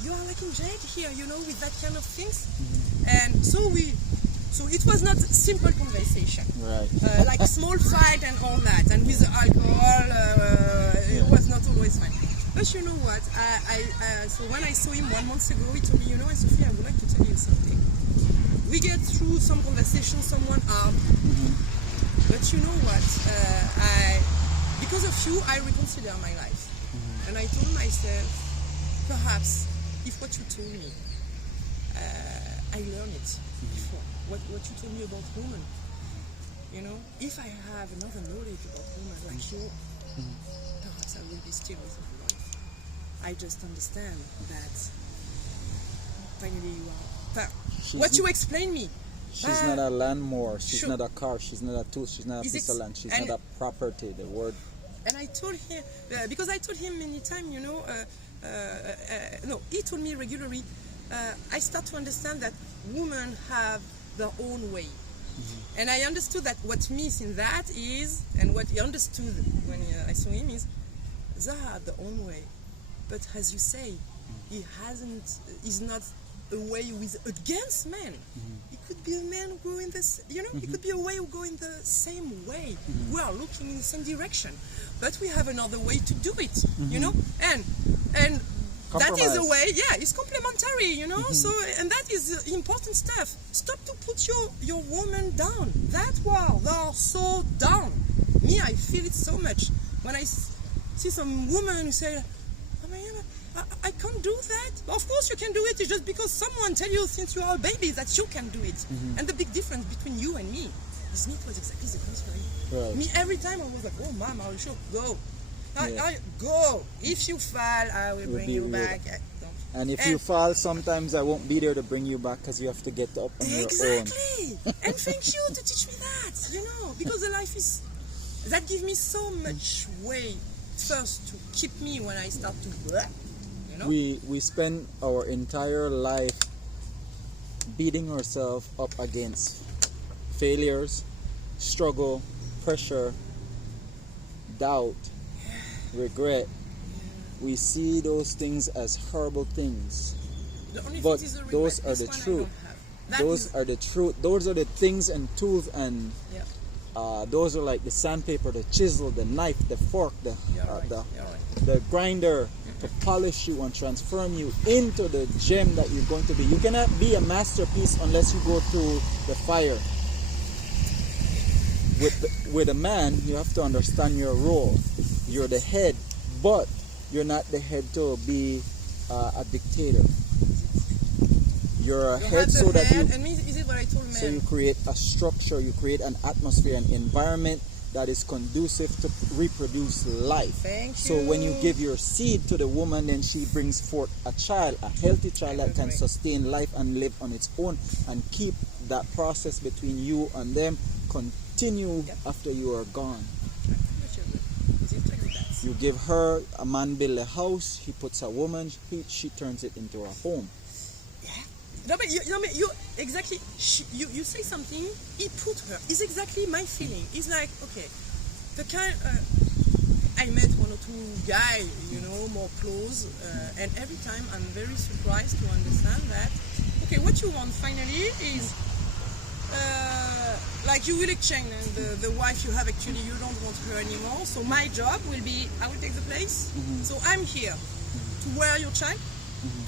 you are like in jail here, with that kind of things. And so it was not simple conversation, right? Like a small fight and all that, and with the alcohol, it was not always fine. But you know what? So when I saw him 1 month ago, he told me, Sophie, I would like to tell you something. We get through some conversation, someone armed, but you know what? Because of you, I reconsider my life, and I told myself, perhaps if what you told me, I learned it before. What you told me about women, if I have another knowledge about women like you, perhaps I will be still with my life. I just understand that finally you are. What you explain me. She's not a landmore. She's not a car. She's not a tool. She's not a piece of land. She's not a property. The word. And I told him because I told him many times, no, he told me regularly. I start to understand that women have their own way, and I understood that what miss in that is, and what he understood when I saw him is, they have their own way, but as you say, he's not a way with against men. It could be a man who go in this, it could be a way who go in the same way. We are looking in the same direction, but we have another way to do it, and that is a way, it's complementary, so, and that is important stuff. Stop to put your woman down. They are so down. Me, I feel it so much when I see some woman who say, I can't do that. Of course you can do it. It's just because someone tell you since you are a baby that you can do it. And the big difference between you and me is me, it was exactly the contrary. Right. Me, every time I was like, oh mom, I will show, go. I go. If you fall, I will bring you back. And if you fall, sometimes I won't be there to bring you back because you have to get up on your own. Exactly. And thank you to teach me that, because the life is, that gives me so much way first to keep me when I start to We spend our entire life beating ourselves up against failures, struggle, pressure, doubt, regret. We see those things as horrible things, but those are the truth. Those are the truth. Those are the things and tools, and those are like the sandpaper, the chisel, the knife, the fork, the grinder to polish you and transform you into the gem that you're going to be. You cannot be a masterpiece unless you go through the fire. With a man, you have to understand your role. You're the head, but you're not the head to be a dictator. You're a head so that you create a structure, you create an atmosphere, an environment that is conducive to reproduce life. So when you give your seed to the woman, then she brings forth a child, a healthy child that can sustain life and live on its own and keep that process between you and them continue after you are gone. You give her, a man build a house, he puts a woman, she turns it into a home. Yeah. No, but you exactly, you say something, he put her. It's exactly my feeling. It's like, okay, the kind, I met one or two guys, more close, and every time I'm very surprised to understand that, okay, what you want finally is, like you will exchange, and the wife you have actually you don't want her anymore. So my job will be I will take the place. So I'm here to wear your child,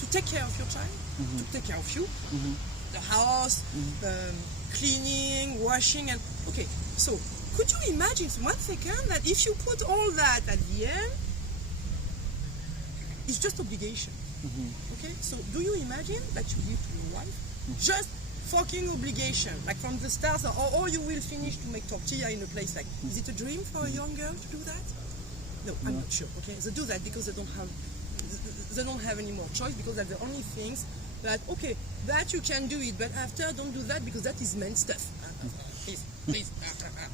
to take care of your child, to take care of you, the house, cleaning, washing, and okay. So could you imagine 1 second that if you put all that at the end, it's just obligation. Okay. So do you imagine that you give to your wife just fucking obligation, like from the start, or you will finish to make tortilla in a place like, is it a dream for a young girl to do that? No, I'm not sure, okay? They do that because they don't have any more choice, because that's the only things that, okay, that you can do it, but after don't do that because that is men's stuff. Please.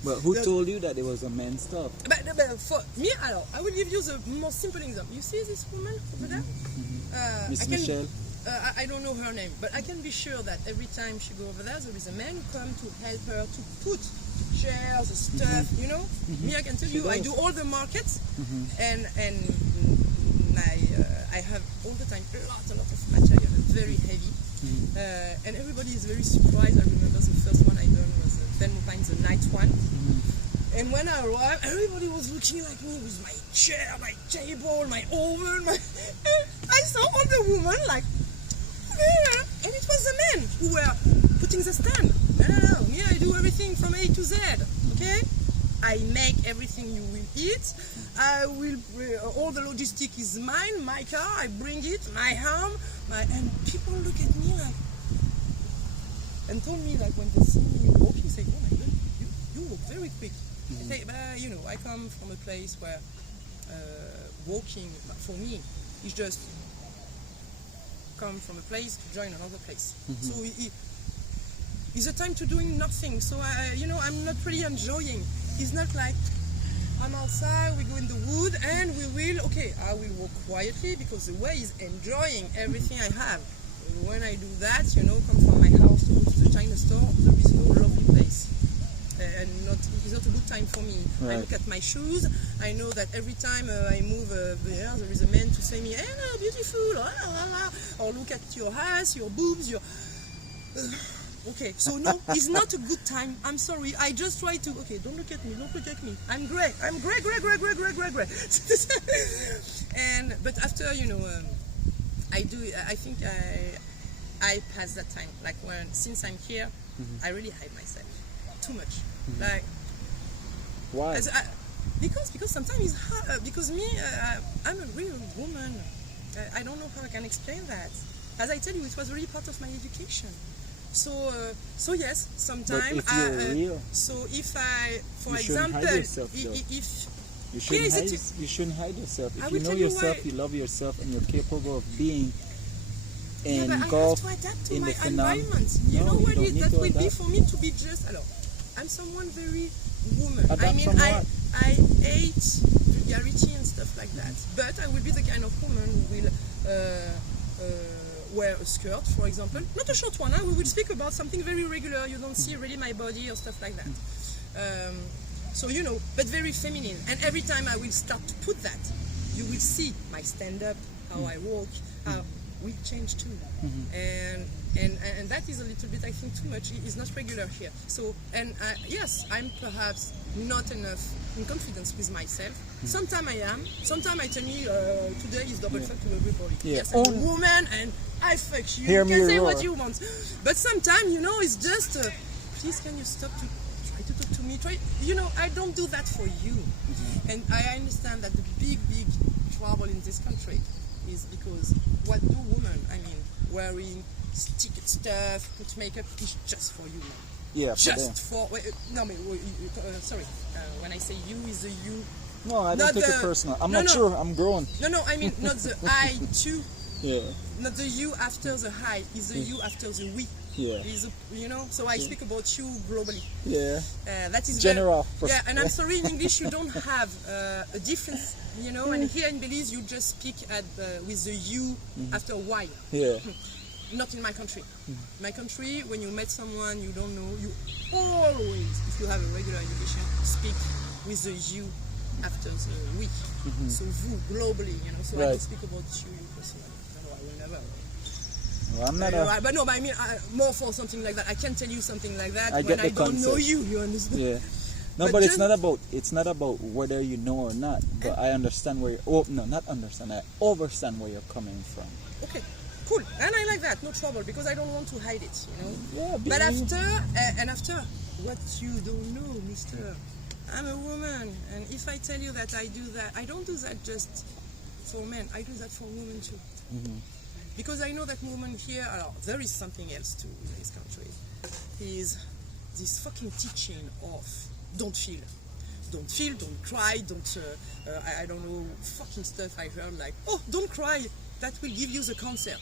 But who told you that it was a men's stuff? But for me, I will give you the most simple example. You see this woman over there? Miss Michelle? I don't know her name, but I can be sure that every time she go over there is a man who come to help her to put chairs, stuff, Me, I can tell you, I do all the markets, and I have all the time a lot of material, very heavy, and everybody is very surprised. I remember the first one I done was the night one. And when I arrived, everybody was looking like me with my chair, my table, my oven. I saw all the women like, yeah. And it was the men who were putting the stand. No, me, I do everything from A to Z. Okay, I make everything you will eat. I will all the logistic is mine. My car, I bring it. My home, and people look at me like, and told me like when they see me walking, say, oh my God, you walk very quick. I say, but I come from a place where walking for me is just come from a place to join another place. So it's a time to doing nothing. So I'm not really enjoying. It's not like I'm outside, we go in the wood, and I will walk quietly because the way is enjoying everything I have. When I do that, come from my house to go to the China store, there is no lovely place. And it's not a good time for me. Right. I look at my shoes. I know that every time I move there is a man to say me, "Hello, beautiful," or look at your ass, your boobs, your. Okay, so no, it's not a good time. I'm sorry. I just try to. Okay, don't look at me. Don't look at me. I'm great. I'm great. But after I think I pass that time. Like since I'm here, I really hide myself too much. Like why? Because sometimes it's hard. Because me, I'm a real woman. I don't know how I can explain that. As I tell you, it was really part of my education. So yes, sometimes. So if I, for example, you shouldn't hide yourself. If you know yourself, you love yourself, and you're capable of being engulfed in the environment. That will be for me to be just. I'm someone very woman. I hate vulgarity and stuff like that. But I will be the kind of woman who will wear a skirt, for example. Not a short one. We will speak about something very regular. You don't see really my body or stuff like that. But very feminine. And every time I will start to put that, you will see my stand-up, how I walk, how we change too. And that is a little bit, I think, too much. It's not regular here. So, yes, I'm perhaps not enough in confidence with myself. Sometimes I am. Sometimes I tell me today is double fuck to everybody. Yeah. Yes, I'm a woman and I fuck you. You can say what you want. But sometimes, it's just, please can you stop to try to talk to me? I don't do that for you. And I understand that the big trouble in this country is because what do women, wearing sticky stuff, put makeup, is just for you, man. Yeah, just for sorry. When I say you, is the you. No, I don't take it personal. I'm not sure. I'm grown. No, I mean not the I too. Yeah. Not the you after the I, is the you after the we. Yeah. So I speak about you globally. Yeah. That is general. And I'm sorry, in English you don't have a difference, and here in Belize you just speak with the U after a Y. Yeah. Not in my country. My country, when you met someone you don't know, you always, if you have a regular education, speak with the U after the we. So vous, globally, so I don't speak about you personally. No, I will never. Well, I'm not but no, but I mean, more for something like that. I can tell you something like that I when I don't concept. know you. You understand? Yeah. No, but it's not about whether you know or not. But I understand where. Not understand. I understand where you're coming from. Okay. Cool, and I like that, no trouble, because I don't want to hide it, Yeah, but after what you don't know, mister, I'm a woman, and if I tell you that I do that, I don't do that just for men, I do that for women too. Because I know that women here, there is something else too in this country, is this fucking teaching of don't feel, don't cry, don't, I don't know, fucking stuff I heard like, oh, don't cry, that will give you the concert.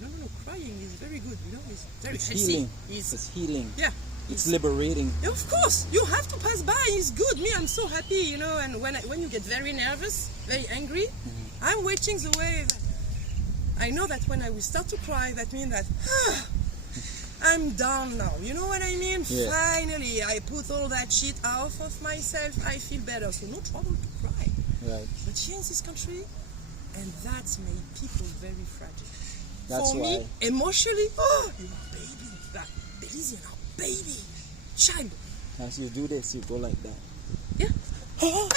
No, crying is very good, it's very healthy. Healing. It's healing. Yeah. It's liberating. Of course, you have to pass by, it's good. Me, I'm so happy, and when you get very nervous, very angry, I'm waiting the way that I know that when I will start to cry, that means that, I'm down now, you know what I mean? Yeah. Finally, I put all that shit off of myself, I feel better, so no trouble to cry. Right. But here in this country, and that's made people very fragile. That's For why. me, emotionally, you're a baby. Belizean, a baby. Child. As you do this, you go like that. Yeah. Go.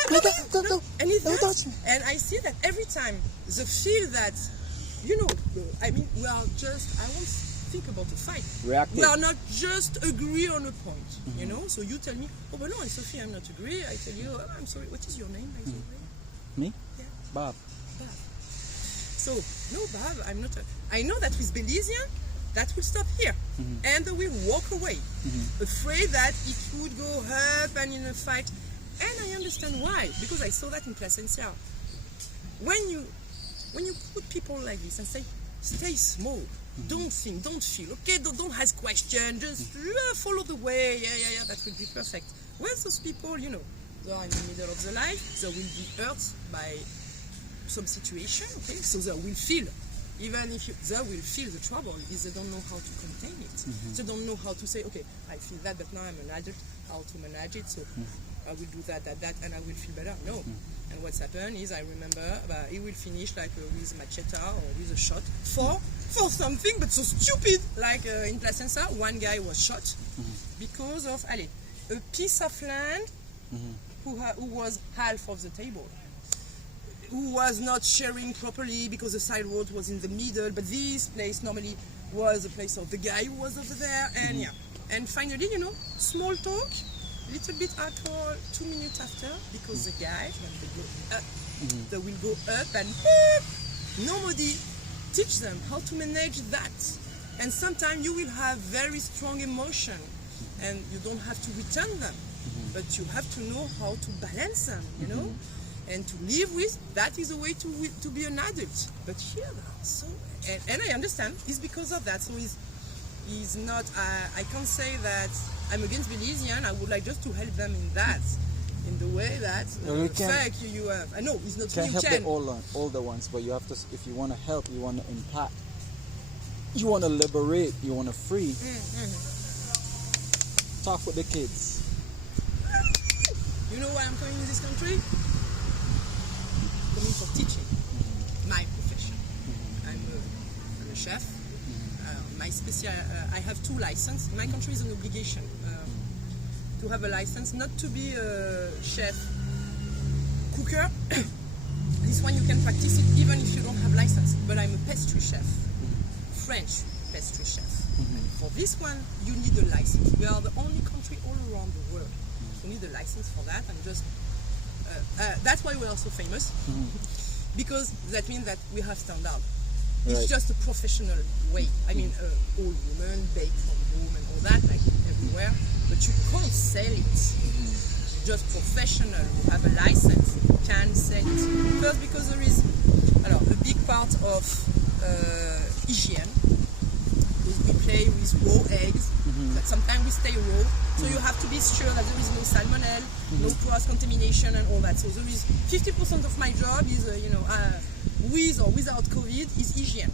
And it's Don't that. touch me. And I see that every time, the feel that, I mean, we are just, I won't think about a fight. Reactive. We are not just agree on a point, So you tell me, oh, but no, Sophie, I'm not agree. I tell you, oh, I'm sorry, what is your name, by the way? Me? Yeah. Bob. So, no, Bob, I'm not. I know that with Belizean, that will stop here. And they will walk away, afraid that it would go up and in a fight. And I understand why, because I saw that in Placencia. When you put people like this and say, stay small, don't think, don't feel, okay, don't ask questions, just follow the way, yeah, that will be perfect. When those people, they are in the middle of the life, they will be hurt by some situation, okay, so they will feel, even if they will feel the trouble, is they don't know how to contain it. They don't know how to say, okay, I feel that, but now I'm an adult, how to manage it, so I will do that, and I will feel better. No. And what's happened is, I remember, it will finish like with machete or with a shot for something, but so stupid, like in Placencia, one guy was shot because of, a piece of land who was half of the table, who was not sharing properly because the side road was in the middle, but this place normally was the place of the guy who was over there, and and finally, small talk, little bit after 2 minutes after, because the guys, when they go up, they will go up and nobody teach them how to manage that. And sometimes you will have very strong emotion and you don't have to return them, but you have to know how to balance them, and to live with. That is a way to be an adult. But here, so, and I understand, it's because of that. So it's not, I can't say that I'm against Belizean. I would like just to help them in that, in the way that you have. I know it's not Can't you help can. the older ones, but you have to. If you want to help, you want to impact, you want to liberate, you want to free. Talk with the kids. You know why I'm coming in this country? Coming for teaching, my profession. I'm a chef. My I have 2 licenses. In my country is an obligation to have a license, not to be a chef cooker. This one you can practice it even if you don't have license. But I'm a pastry chef, French pastry chef. And for this one, you need a license. We are the only country all around the world who need a license for that. And just that's why we are so famous, because that means that we have standard. It's just a professional way. I mean, all women bake from home and all that, like everywhere. But you can't sell it. Just professional who have a license can sell it. First, because there is a big part of hygiene. Because play with raw eggs. But sometimes we stay raw. So you have to be sure that there is no salmonella, no cross-contamination and all that. So there is 50% of my job is, with or without COVID, is hygiene.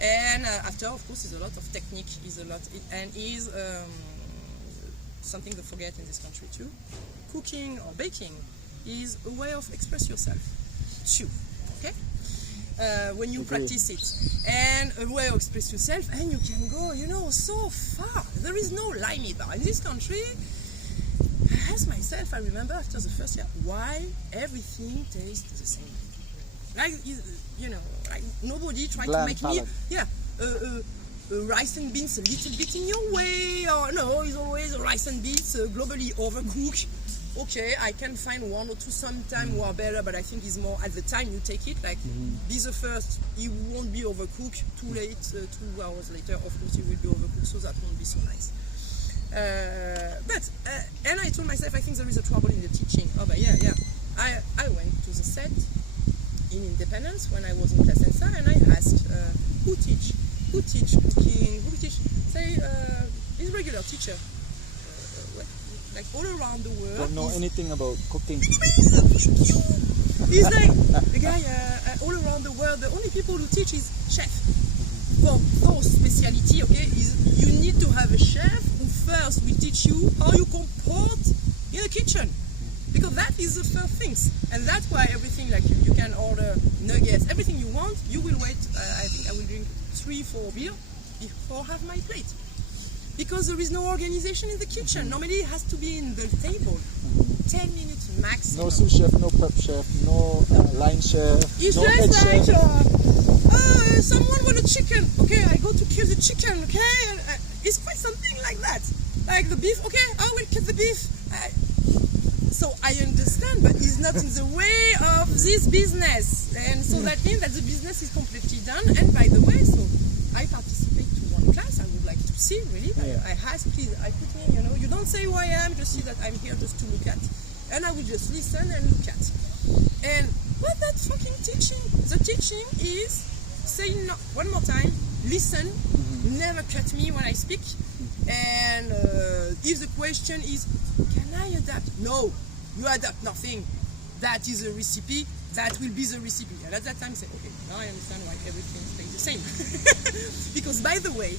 And after, of course, is a lot of technique, is something to forget in this country too. Cooking or baking is a way of express yourself too, okay? When you practice it, and a way of express yourself, and you can go, so far. There is no limit in this country. I asked myself, I remember after the first year, why everything tastes the same. Like nobody tried to make me, rice and beans a little bit in your way, or no, it's always rice and beans globally overcooked. Okay, I can find one or two sometimes who are better, but I think it's more at the time you take it. Like, be the first, it won't be overcooked. Too late, 2 hours later, of course, it will be overcooked, so that won't be so nice. And I told myself, I think there is a trouble in the teaching. Oh, but yeah. I went to the set in Independence when I was in Placenza, and I asked, who teach cooking, say, is regular teacher. Like all around the world. Don't know anything about cooking. He's like the guy all around the world. The only people who teach is chef. For those speciality, okay, is you need to have a chef who first will teach you how you comport in the kitchen, because that is the first things, and that's why everything like you can order nuggets, everything you want. You will wait. I think I will drink 3-4 beer before I have my plate. Because there is no organization in the kitchen. Normally it has to be in the table. 10 minutes maximum. No sous chef, no prep chef, no line chef, it's no just head like, chef. someone want a chicken. Okay, I go to kill the chicken, okay? And, it's quite something like that. Like the beef, okay, I will kill the beef. So I understand, but it's not in the way of this business. And so that means that the business is completely done. And by the way, so I participate to one class. I would like to see, really. I ask, please, I put me, you don't say who I am, just see that I'm here just to look at. And I will just listen and look at. And what that fucking teaching? The teaching is saying no, one more time, listen, never cut me when I speak. And if the question is, can I adapt? No, you adapt nothing. That is a recipe. That will be the recipe. And at that time, say, okay, now I understand why everything stays the same. Because, by the way,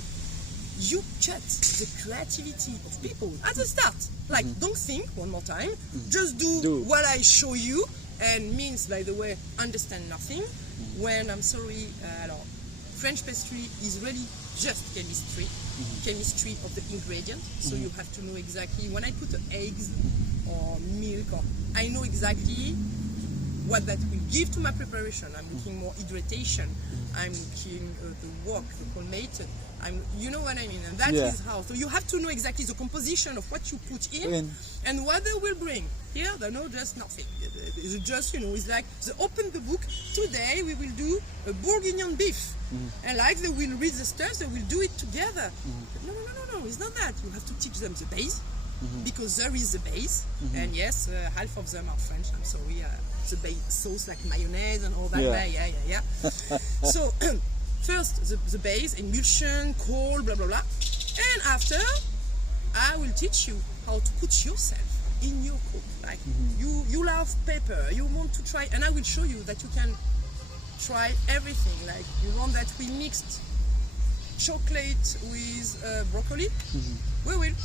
you cut the creativity of people at the start. Like, don't think, one more time, just do what I show you, and means, by the way, understand nothing. When, I'm sorry, French pastry is really just chemistry of the ingredient. So you have to know exactly, when I put eggs or milk, or I know exactly what that will give to my preparation. I'm looking more hydration. I'm looking the wok, the colmated. You know what I mean? And that is how. So you have to know exactly the composition of what you put in and what they will bring. Here, they know just nothing. It's just, it's like they open the book. Today we will do a bourguignon beef. And like they will read the stuff, they will do it together. No, it's not that. You have to teach them the base, because there is the base. And yes, half of them are French. I'm sorry. The base sauce like mayonnaise and all that. Yeah. So first the base, emulsion, cold, blah blah blah, and after I will teach you how to put yourself in your cook. Like you love pepper, you want to try, and I will show you that you can try everything. Like you want that we mixed chocolate with broccoli, we will.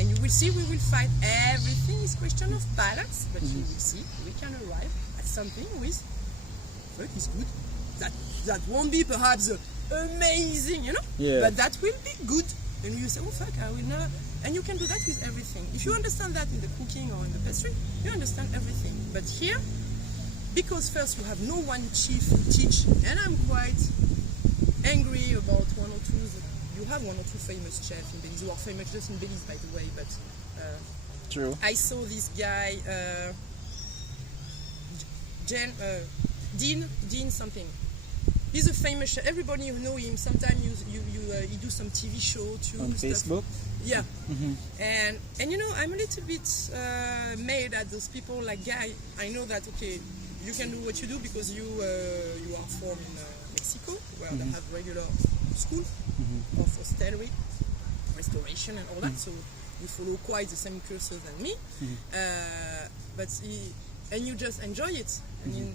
And you will see, we will find everything is question of balance, but you will see, we can arrive at something with, fuck, is good. That won't be perhaps amazing, but that will be good. And you say, oh fuck, I will never. And you can do that with everything. If you understand that in the cooking or in the pastry, you understand everything. But here, because first you have no one chief to teach, and I'm quite angry about one or two. You have one or two famous chefs in Belize, who are famous just in Belize, by the way, but true. I saw this guy, Dean something. He's a famous chef. Everybody know him. Sometimes you do some TV show too. On Facebook? Yeah. And I'm a little bit mad at those people like, guy, I know that, okay, you can do what you do because you are from Mexico, where they have regular school. of hostelry, restoration, and all that. So you follow quite the same courses than me, and you just enjoy it. And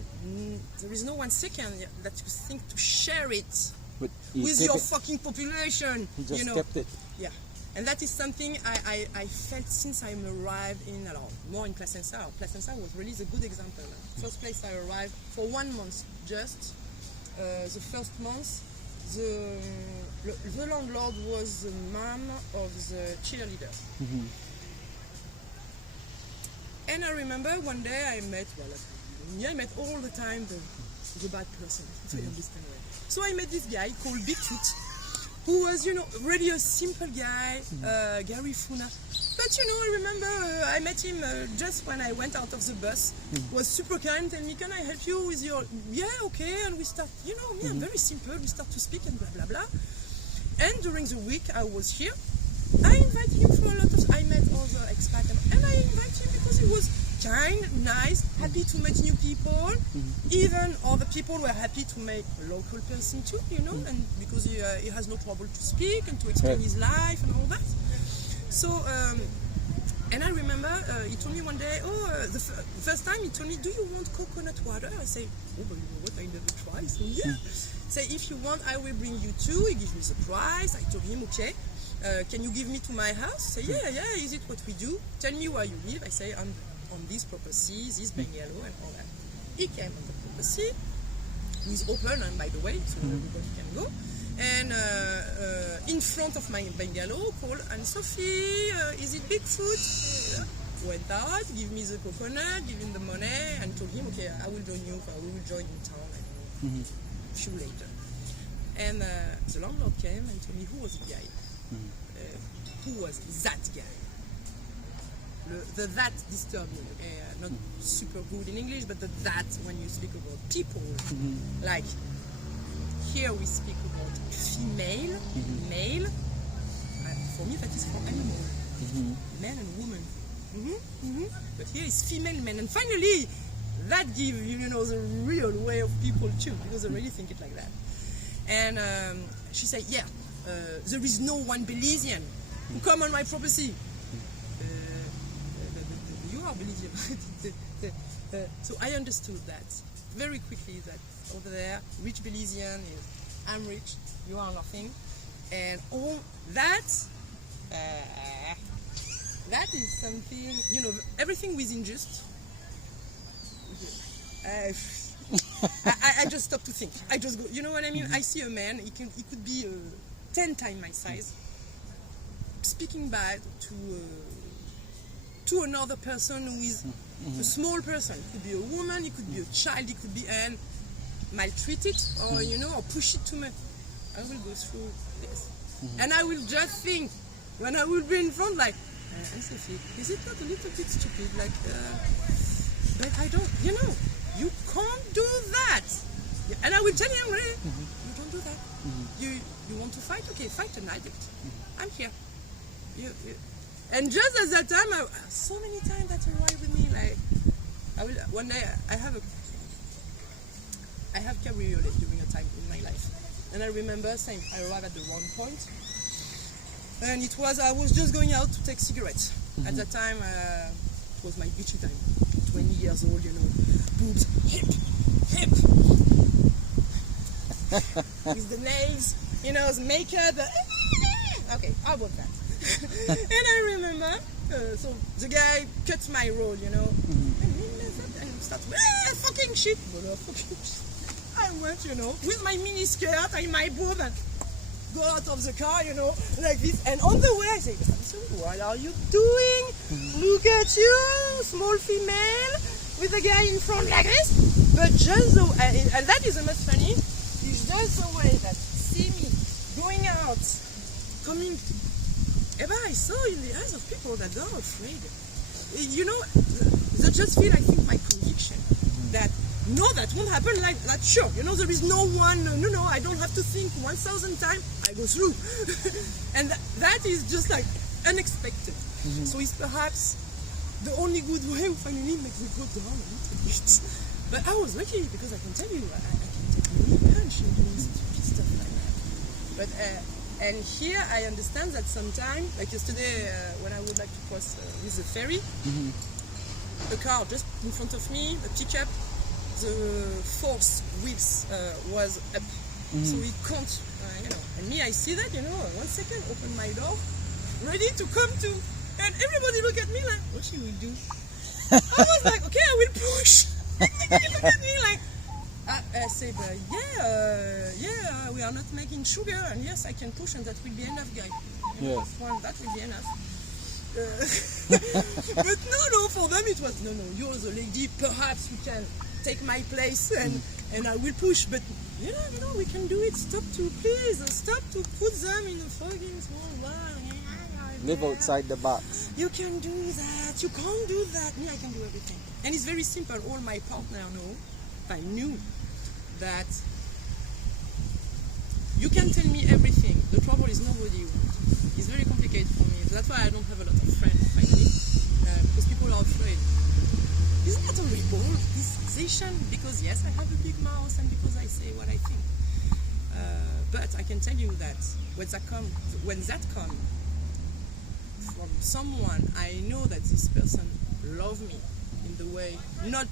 there is no 1 second that you think to share it with your fucking population. You just kept it. Yeah. And that is something I felt since I arrived in, more in Placenza. Placenza was really the good example. First place I arrived for 1 month just. The first month, the landlord was the mom of the cheerleader. And I remember one day I met all the time the bad person, if you understand right. So I met this guy called Bigfoot, who was, really a simple guy, Gary Funa. But, I remember I met him just when I went out of the bus, was super kind, and me, can I help you with your, yeah, okay, and we start, me, I'm very simple, we start to speak and blah, blah, blah. And during the week I was here, I invited him for a lot of, I met other expats, and I invited him because he was kind, nice, happy to meet new people. Even other people were happy to meet a local person too, and because he has no trouble to speak and to explain his life and all that. So, and I remember he told me one day, the first time he told me, do you want coconut water? I say, oh, but you know what, I never tried, so yeah. Say, if you want, I will bring you two. He gives me the price. I told him, okay. Can you give me to my house? Say, yeah, is it what we do? Tell me where you live. I say, I'm on this property, this bungalow and all that. He came on the property, it's open, and by the way, so everybody can go. And in front of my bungalow, called Anne-Sophie, is it Bigfoot? Went out, give me the coconut, give him the money, and told him, okay, I will join you, we will join in town, I don't know, a few later. And the landlord came and told me who was the guy. Who was that guy? The that disturbed me. Not super good in English, but the that when you speak about people, like here we speak about female, male. For me, that is for animal, man and woman. But here is female, man, and finally, that gives the real way of people too, because I really think it like that. And she said, yeah. There is no one Belizean who come on my property. You are Belizean. So I understood that very quickly, that over there, rich Belizean is, I'm rich, you are nothing. And all that, that is something, everything within just. I just stop to think. I just go, you know what I mean? I see a man, he could be 10 times my size, speaking bad to another person who is a small person. It could be a woman, it could be a child, it could be maltreat it or or push it to me. I will go through this, and I will just think when I will be in front, like, is it not a little bit stupid? Like, but I don't, you can't do that. And I will tell him, really, you don't do that. You want to fight? Okay, fight an addict. I'm here. And just at that time, so many times that arrived with me, like, one day I have cabriolet during a time in my life. And I remember saying, I arrived at the wrong point. And I was just going out to take cigarettes. At that time, it was my beauty time. 20 years old, boobs, hip. With the nails, the makeup. Okay, how about that? And I remember, so the guy cuts my roll, and starts, fucking shit. I went, with my mini skirt and my boob and go out of the car, like this. And on the way, I say, what are you doing? Look at you, small female, with a guy in front like this. But just and that is the most funny, is just the way that see me going out, coming. I saw in the eyes of people that they are afraid. They just feel, I think, my conviction that no, that won't happen like that. Sure, there is no one. No, I don't have to think 1,000 times. I go through, and that is just like unexpected. So it's perhaps the only good way of finally make me go down a little bit. But I was lucky because I can tell you, I can take a really punch in doing stupid stuff like that. But And here I understand that sometimes, like yesterday when I would like to cross with the ferry, a car just in front of me, a pickup, the force wheels was up. So it can't, and me I see that, 1 second, open my door, ready to come to, and everybody look at me like, what she will do? I was like, okay, I will push. They look at me like, I said, we are not making sugar, and yes, I can push, and that will be enough, guy. Yes. Well, that will be enough. But no, for them it was, no, you're the lady, perhaps you can take my place, and I will push, but we can do it. Stop to put them in a fucking small bar. Live outside the box. You can do that. You can't do that. Me, I can do everything. And it's very simple. All my partner I knew that you can tell me everything. The trouble is nobody would. It's very complicated for me. That's why I don't have a lot of friends, finally, because people are afraid. It's not a revolt, this sensation, because yes, I have a big mouth and because I say what I think. But I can tell you that when that comes from someone, I know that this person loves me in the way, not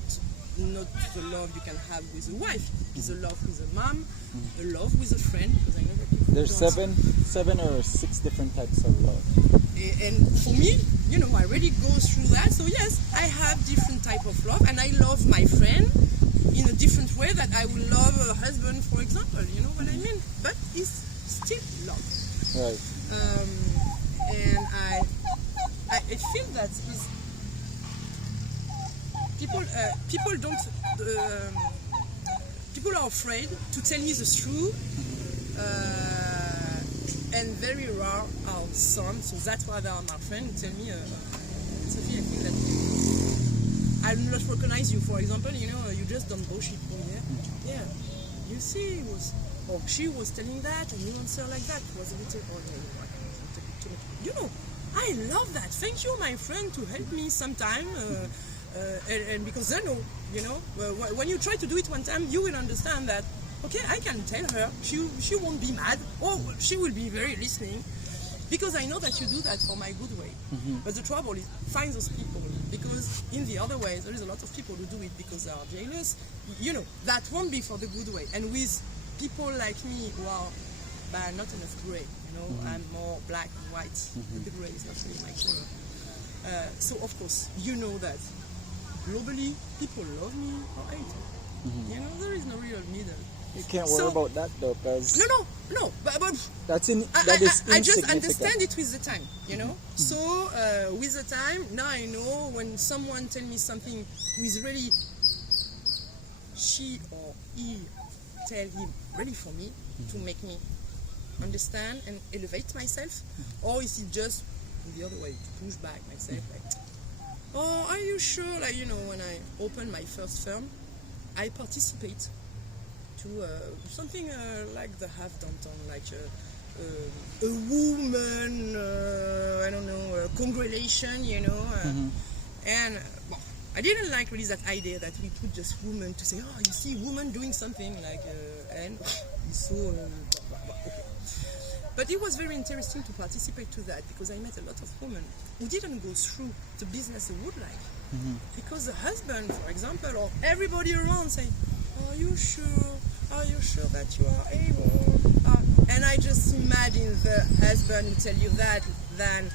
the love you can have with a wife, it's a love with a mom, a love with a friend, because I know that people there's seven or 6 different types of love. And for me, I already go through that, so yes, I have different type of love, and I love my friend in a different way that I would love a husband, for example, you know what I mean? But it's still love. Right. And I feel that is people are afraid to tell me the truth, and very rare are some. So that's why they are my friend. Tell me, Sophie, I think that I will not recognize you. For example, you just don't bullshit. Oh yeah. You see, she was telling that, and you answer like that. It was a little, I love that. Thank you, my friend, to help me sometime. And because then, when you try to do it one time, you will understand that, okay, I can tell her, she won't be mad, or she will be very listening, because I know that you do that for my good way. But the trouble is, find those people, because in the other way, there is a lot of people who do it because they are jealous. That won't be for the good way. And with people like me who are not enough gray, I'm more black and white. The gray is not really my color. So of course, that globally people love me or hate me. There is no real middle. You can't worry about that though, because no. But that is I just understand it with the time. So with the time, now I know when someone tells me something who is really she or he tell him ready for me to make me understand and elevate myself, or is it just the other way to push back myself? Like, are you sure? Like, when I opened my first firm, I participate to something like the Half Downtown, like a woman, I don't know, congregation, and I didn't like really that idea that we put just women to say, you see, woman doing something like, and it's so. Okay. But it was very interesting to participate to that, because I met a lot of women who didn't go through the business they would like. Because the husband, for example, or everybody around say, are you sure that you are able? And I just imagine the husband who tell you that, then,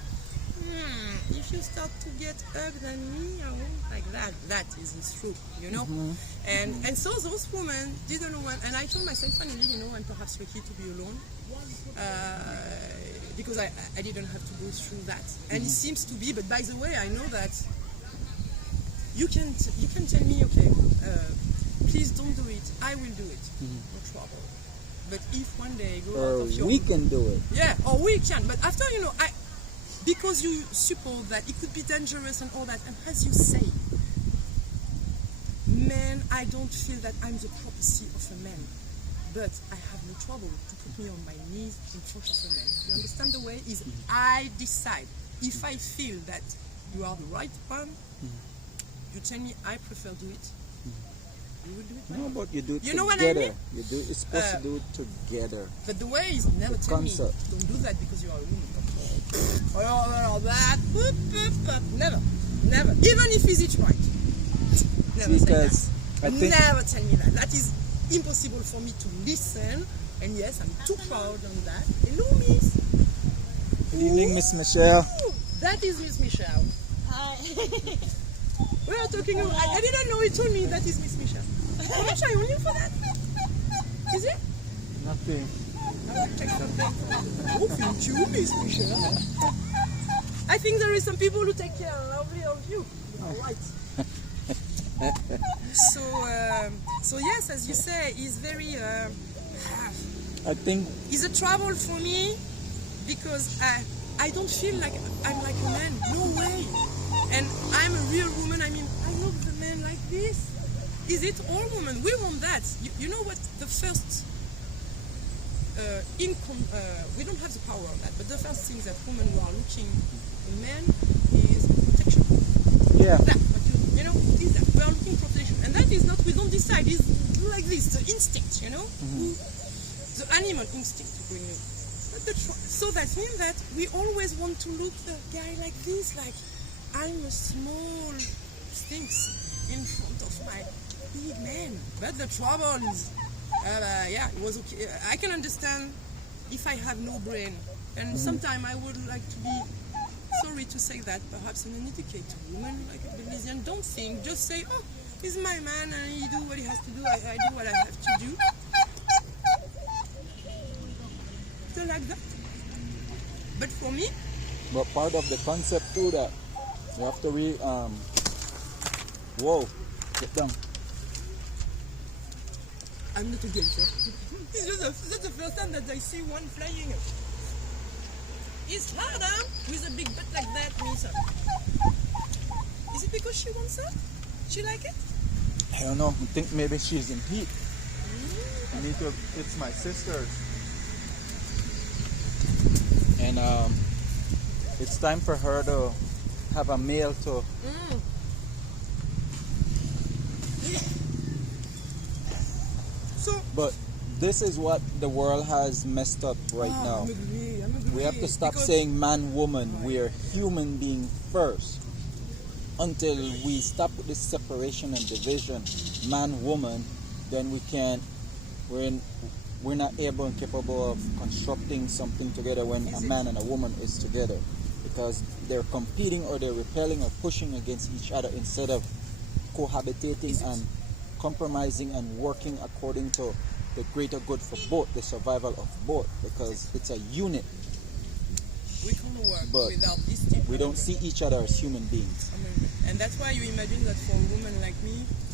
if you start to get hugged and me, I won't like that. That is the truth, And so those women didn't know what, and I told myself, finally, I'm perhaps lucky to be alone. Because I didn't have to go through that. And it seems to be, but by the way, I know that you can tell me, okay, please don't do it, I will do it, no trouble. But if one day go out of your... we can do it. Yeah, or we can, but after, because you suppose that it could be dangerous and all that, and as you say, man, I don't feel that I'm the property of a man, but I have no trouble to put me on my knees in front of a man. You understand the way is I decide. If I feel that you are the right one, you tell me I prefer do it. You will do it. No, but you do it together. You know what I mean? You're supposed to do it together. But the way is never tell me. don't do that because you are a woman. Or that. Never. Never. Even if is it right. Never Because say that. I think Never tell me that. That is impossible for me to listen. And yes, I'm too proud on that. Hello, Miss. good evening, Miss Michelle. Ooh, that is Miss Michelle. Hi. We are talking. I didn't know he told me that is Miss Michelle. How much I owe you for that? Is it? Nothing. I will check something. Oh, thank you, Miss Michelle. I think there is some people who take care lovely of you. All right. So yes, as you say, it's very. I think It's a trouble for me because I don't feel like I'm like a man. No way. And I'm a real woman. I mean, I love the man like this. Is it all women? We want that. You know what? The first we don't have the power on that, but the first thing that women who are looking in men is protection. yeah. That, but you know, is that we are looking protection, and that is not. We don't decide. It's like this, the instinct. You know, the animal instinct. So that means that we always want to look the guy like this, like I'm a small things in front of my big man. But the trouble is, yeah, it was okay. I can understand if I have no brain, and sometimes I would like to be sorry to say that, perhaps an uneducated woman like a Belizean don't think, just say, oh, he's my man and he do what he has to do, I do what I have to do. So like that. But for me, But part of the concept too that you have to whoa, get down. I'm not against it. It's just that's the first time that I see one flying. It's hard, huh? With a big butt like that, Miss. Is it because she wants that? She like it? I don't know. I think maybe she's in heat. I need to. It's my sister's, and it's time for her to have a meal to. So, But this is what the world has messed up right now. I'm agree. We have to stop Because- saying man, woman. We are human being first. Until we stop with this separation and division, man, woman, then we can't. We're not able and capable of constructing something together when a man and a woman is together, because they're competing or they're repelling or pushing against each other instead of cohabitating and compromising and working according to the greater good for both, the survival of both, because it's a unit. We can't work But without this team. We don't see each other as human beings. And that's why you imagine that for a woman like me,